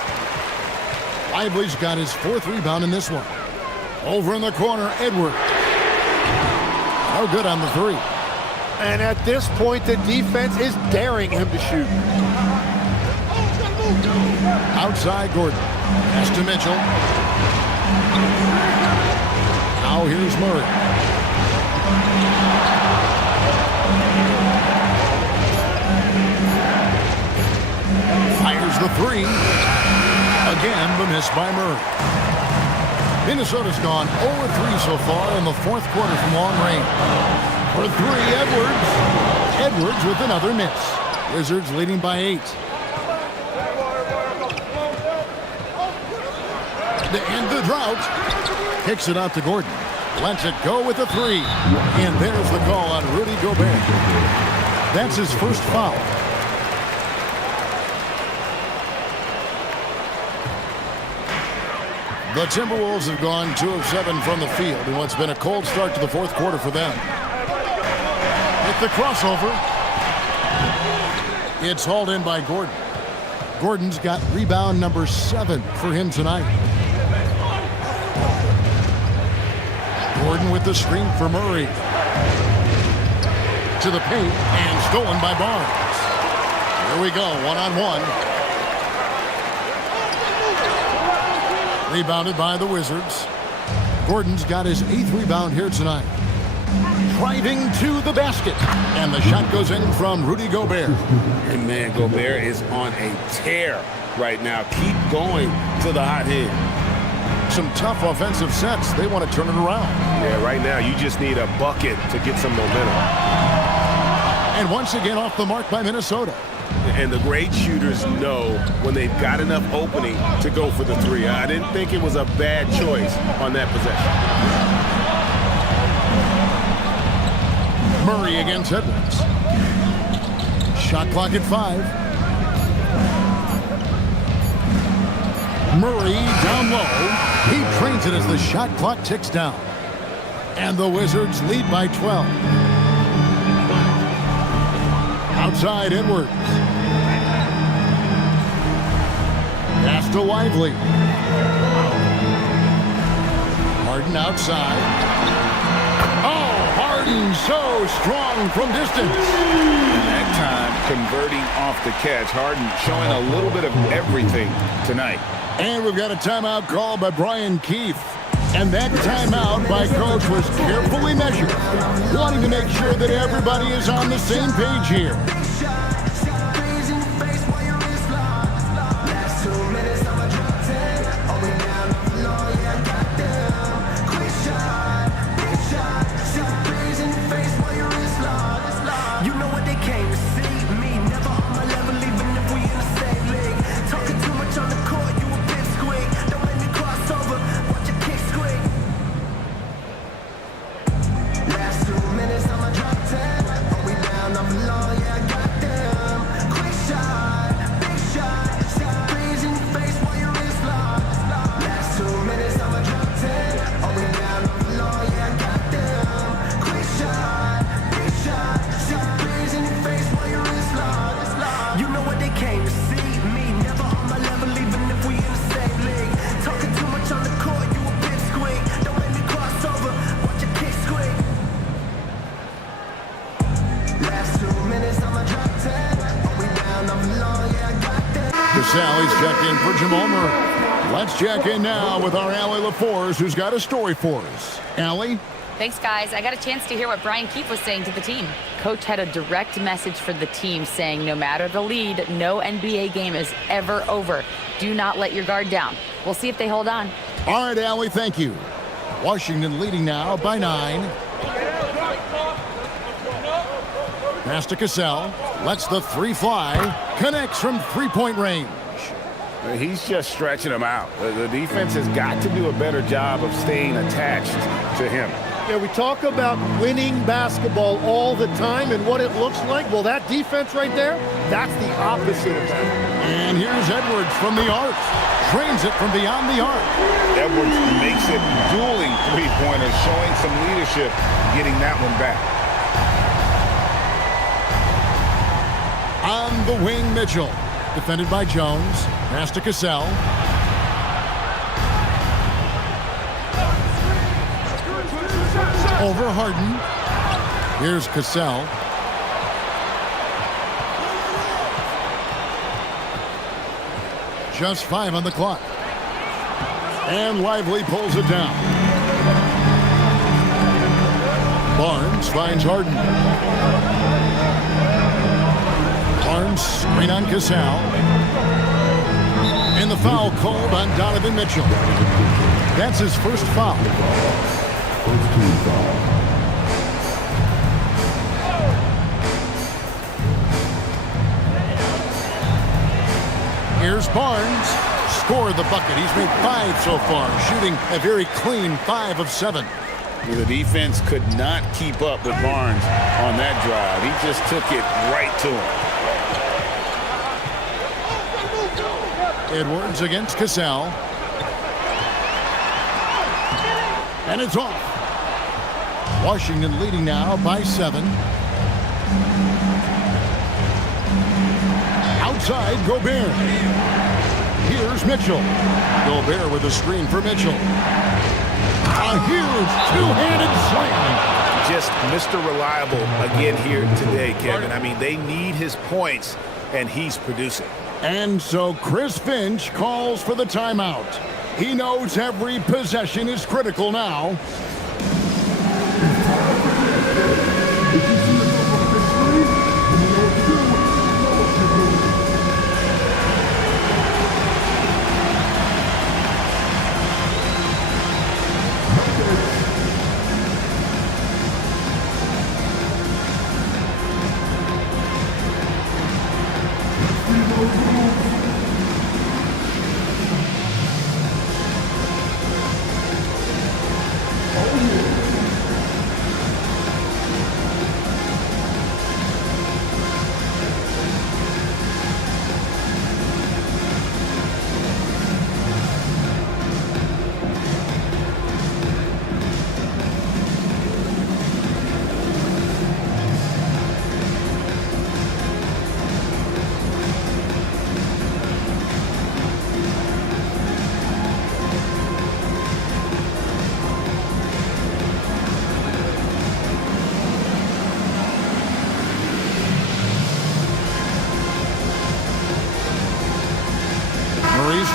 Lively's got his 4th rebound in this one. Over in the corner, Edwards. No good on the 3. And at this point, the defense is daring him to shoot. Outside Gordon. Pass to Mitchell. Now here's Murray. Fires the 3. Again, the miss by Murray. Minnesota's gone 0-3 so far in the 4th quarter from long range. For 3, Edwards. Edwards with another miss. Wizards leading by 8. To end the drought. Kicks it out to Gordon. Lets it go with a 3. And there's the call on Rudy Gobert. That's his first foul. The Timberwolves have gone 2 of 7 from the field in what's been a cold start to the 4th quarter for them. With the crossover. It's hauled in by Gordon. Gordon's got rebound number 7 for him tonight. Gordon with the screen for Murray. To the paint and stolen by Barnes. Here we go, 1-on-1. Rebounded by the Wizards. Gordon's got his 8th rebound here tonight. Driving to the basket. And the shot goes in from Rudy Gobert. And man, Gobert is on a tear right now. Keep going to the hot hand. Some tough offensive sets. They want to turn it around. Yeah, right now you just need a bucket to get some momentum. And once again off the mark by Minnesota. And the great shooters know when they've got enough opening to go for the 3. I didn't think it was a bad choice on that possession. Murray against Edwards. Shot clock at 5. Murray down low. He trains it as the shot clock ticks down. And the Wizards lead by 12. Outside Edwards. Pass to Lively. Harden outside. Oh, Harden so strong from distance. That time converting off the catch. Harden showing a little bit of everything tonight. And we've got a timeout called by Brian Keefe. And that timeout by Coach was carefully measured, wanting to make sure that everybody is on the same page here. Sally's checked in for Jamal Murray. Let's check in now with our Allie LaForce, who's got a story for us. Allie? Thanks, guys. I got a chance to hear what Brian Keefe was saying to the team. Coach had a direct message for the team saying no matter the lead, no NBA game is ever over. Do not let your guard down. We'll see if they hold on. All right, Allie, thank you. Washington leading now by 9. Pass to Cassell. Lets the 3 fly. Connects from 3-point range. He's just stretching him out. The defense has got to do a better job of staying attached to him. Yeah, we talk about winning basketball all the time and what it looks like. Well, that defense right there, that's the opposite of that. And here's Edwards from the arc. Drains it from beyond the arc. Edwards makes it dueling three-pointers, showing some leadership, getting that one back. On the wing, Mitchell. Defended by Jones. Pass to Cassell. Over Harden. Here's Cassell. Just 5 on the clock. And Lively pulls it down. Barnes finds Harden. Barnes screen on Cassell. And the foul called on Donovan Mitchell. That's his first foul. First team foul. Here's Barnes. Scored the bucket. He's made 5 so far, shooting a very clean 5 of 7. The defense could not keep up with Barnes on that drive. He just took it right to him. Edwards against Cassell. And it's off. Washington leading now by 7. Outside, Gobert. Here's Mitchell. Gobert with a screen for Mitchell. A huge two-handed slam. Just Mr. Reliable again here today, Kevin. I mean, they need his points, and he's producing. And so Chris Finch calls for the timeout. He knows every possession is critical now.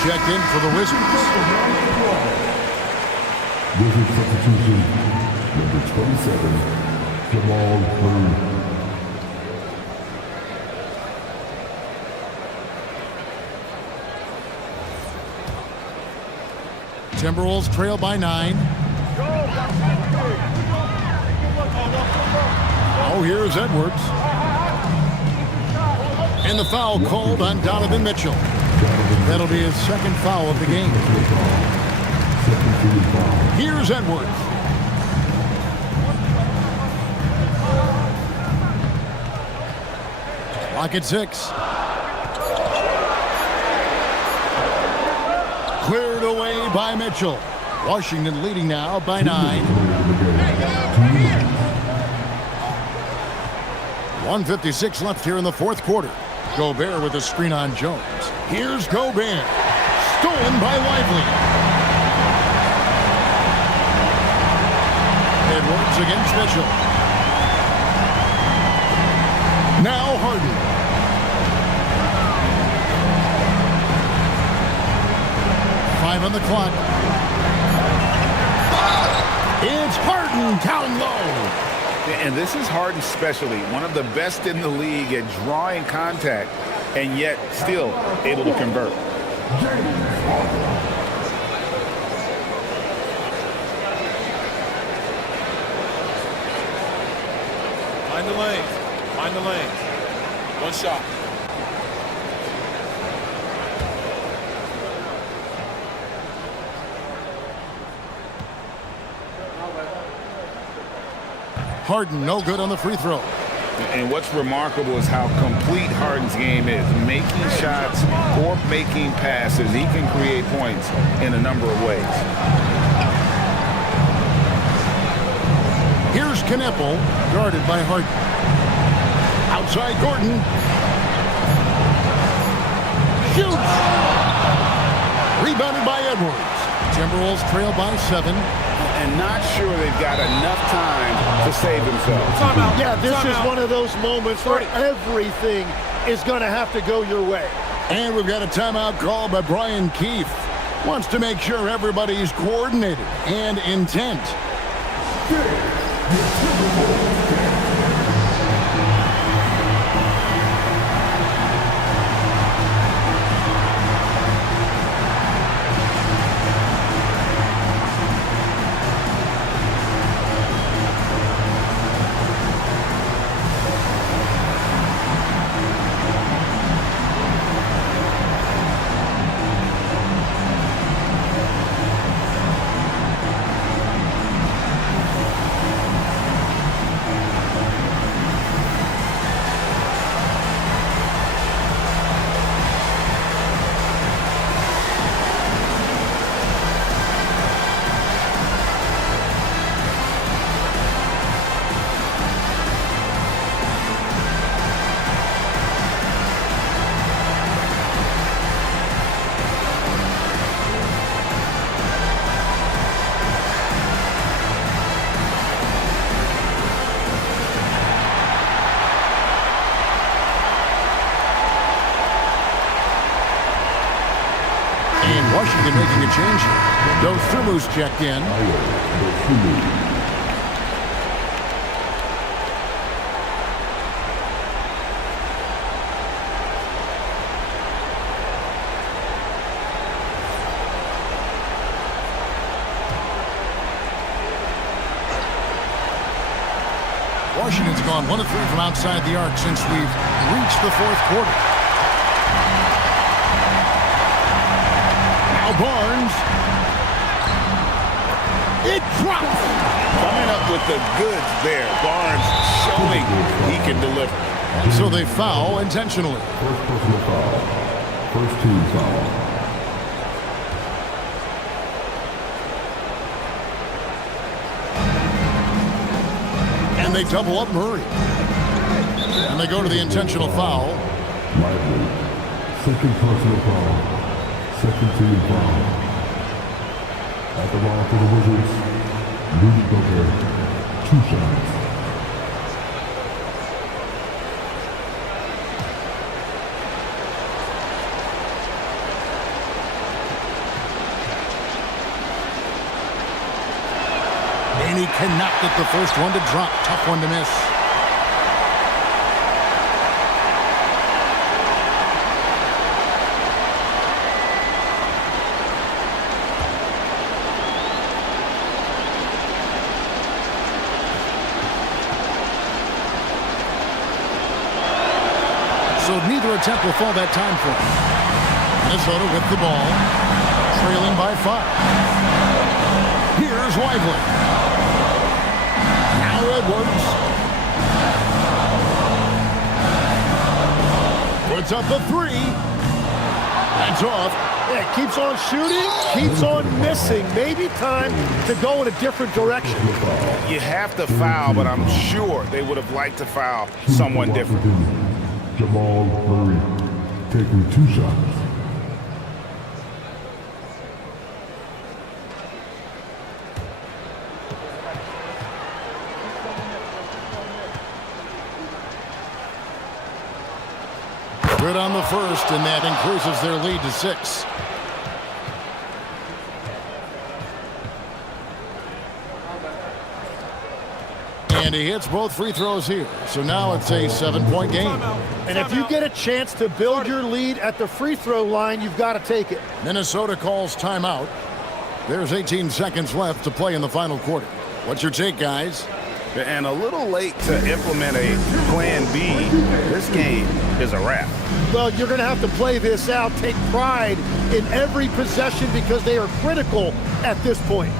Checked in for the Wizards. Wizards substitution, number 27, Jamal Murray. Timberwolves trail by 9. Oh, here's Edwards. And the foul called on Donovan Mitchell. That'll be his second foul of the game. Here's Edwards. Clock at 6. Cleared away by Mitchell. Washington leading now by 9. 1:56 left here in the fourth quarter. Gobert with a screen on Jones. Here's Gobert. Stolen by Lively. Edwards against Mitchell. Now Harden. Five on the clock. It's Harden down low. And this is Harden's specialty, one of the best in the league at drawing contact, and yet still able to convert. Mind the lanes. Mind the lanes. One shot. Harden, no good on the free throw. And what's remarkable is how complete Harden's game is. Making shots or making passes, he can create points in a number of ways. Here's Kneppel, guarded by Harden. Outside Gordon. Shoots! Rebounded by Edwards. Timberwolves trail by 7. And not sure they've got enough time to save themselves. Yeah, this is one of those moments where everything is going to have to go your way. And we've got a timeout called by Brian Keefe. Wants to make sure everybody's coordinated and intent. Washington making a change here. Dosumu's checked in. Washington's gone 1 of 3 from outside the arc since we've reached the 4th quarter. Barnes. It drops. Coming up with the goods there. Barnes showing he can deliver. And so they foul intentionally. First personal foul. First team foul. And they double up Murray. And they go to the intentional foul. Lively. Second personal foul. Second team foul. At the ball for the Wizards, Rudy Gobert, 2 shots. And he cannot get the first one to drop. Tough one to miss. So neither attempt will fall that time for him. Minnesota with the ball, trailing by 5. Here's Lively. Now Edwards. Puts up the 3. That's off. Yeah, keeps on shooting, keeps on missing. Maybe time to go in a different direction. You have to foul, but I'm sure they would have liked to foul someone different. Jamal Murray taking 2 shots. Good on the first, and that increases their lead to 6. And he hits both free throws here. So now it's a 7-point game. And if you get a chance to build your lead at the free throw line, you've got to take it. Minnesota calls timeout. There's 18 seconds left to play in the final quarter. What's your take, guys? And a little late to implement a plan B. This game is a wrap. Well, you're going to have to play this out, take pride in every possession because they are critical at this point.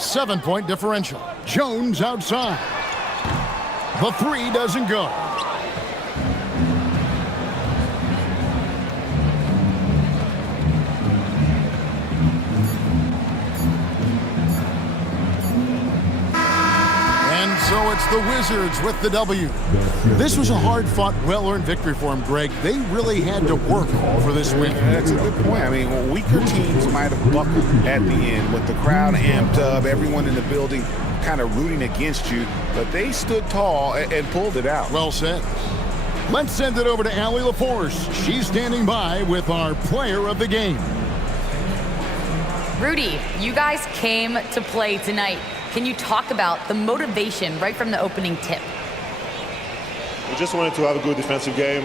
7-point differential. Jones outside. The three doesn't go. And so it's the Wizards with the W. This was a hard-fought, well-earned victory for them, Greg. They really had to work for this win. That's a good point. I mean, weaker teams might have buckled at the end with the crowd amped up, everyone in the building kind of rooting against you, but they stood tall and pulled it out. Well said. Let's send it over to Allie LaForce. She's standing by with our player of the game. Rudy, you guys came to play tonight. Can you talk about the motivation right from the opening tip? We just wanted to have a good defensive game,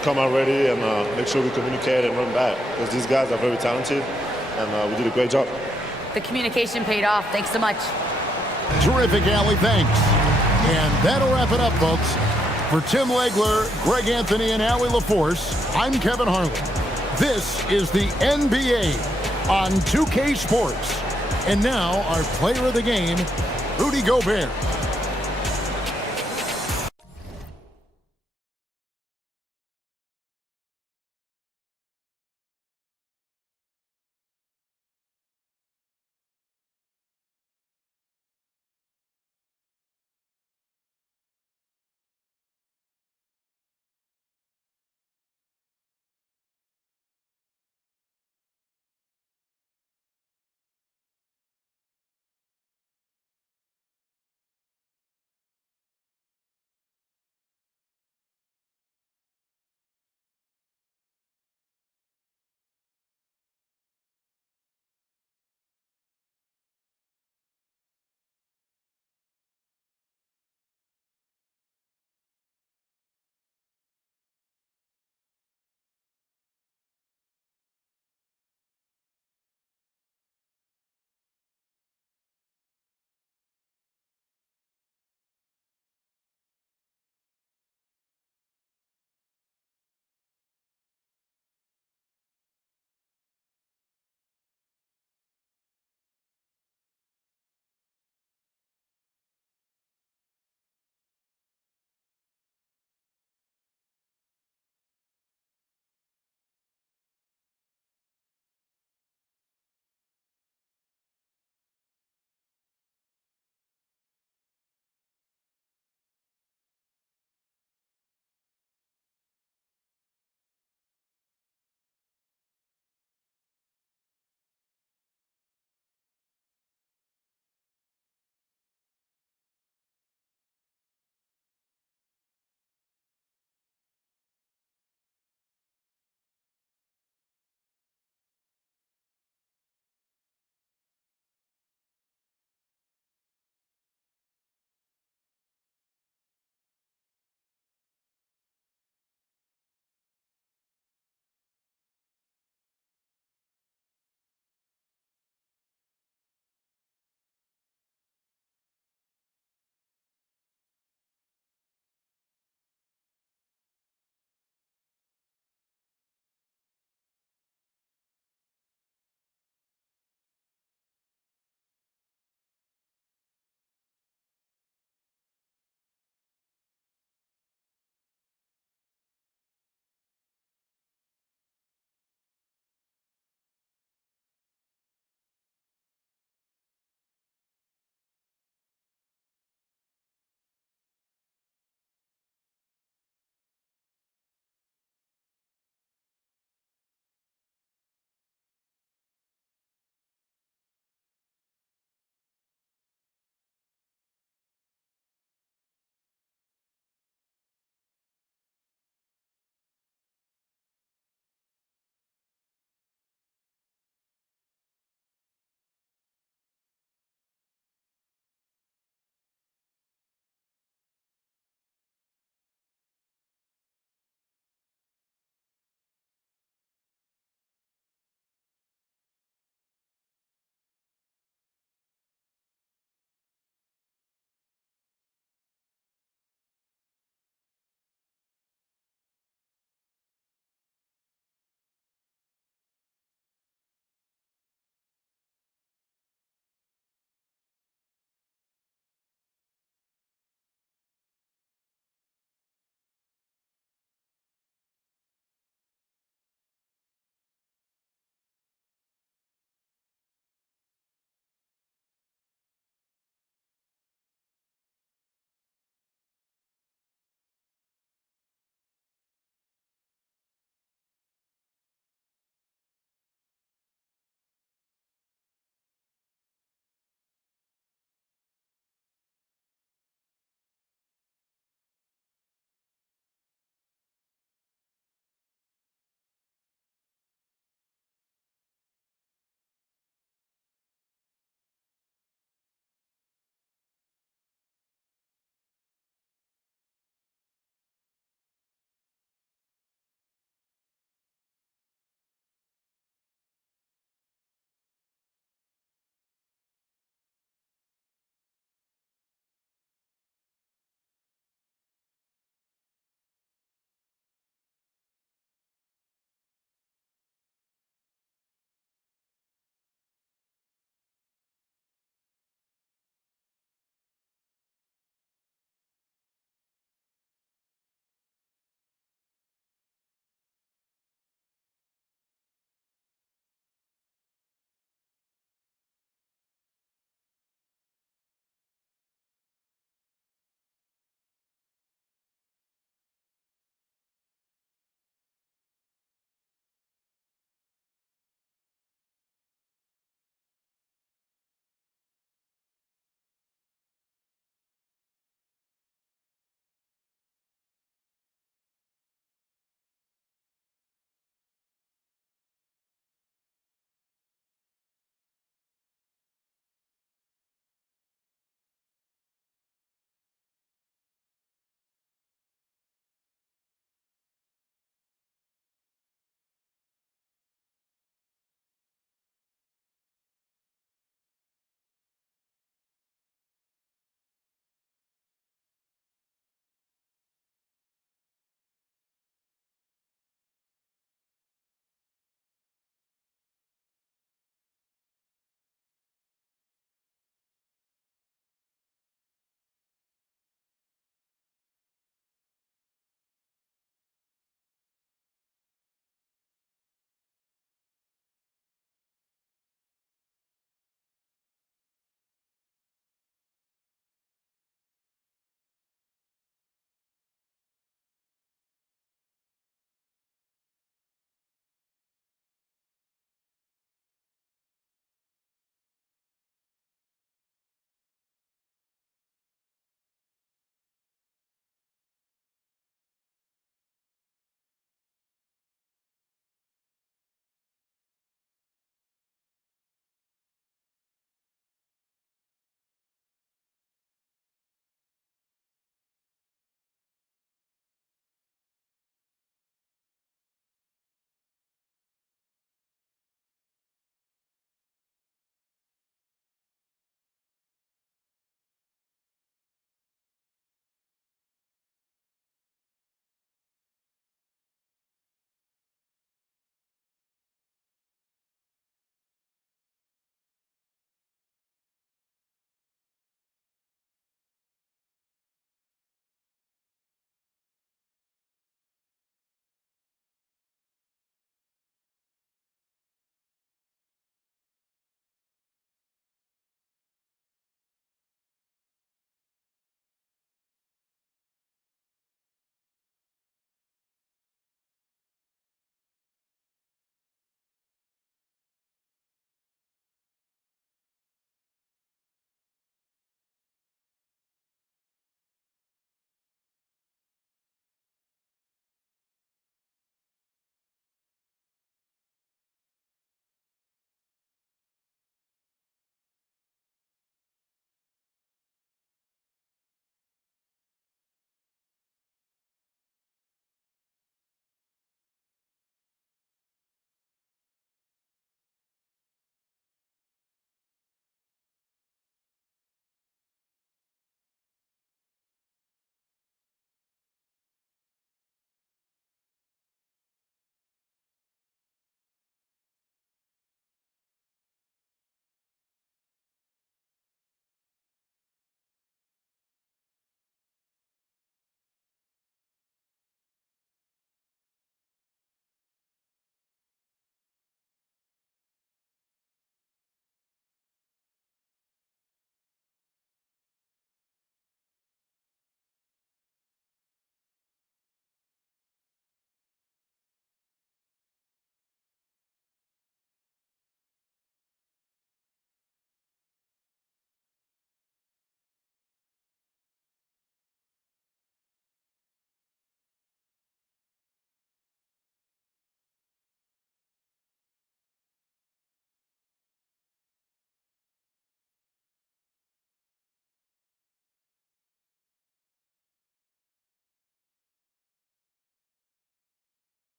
come out ready and make sure we communicate and run back, because these guys are very talented, and we did a great job. The communication paid off. Thanks so much. Terrific, Allie. Thanks. And that'll wrap it up, folks. For Tim Legler, Greg Anthony, and Allie LaForce, I'm Kevin Harlan. This is the NBA on 2K Sports. And now, our player of the game, Rudy Gobert.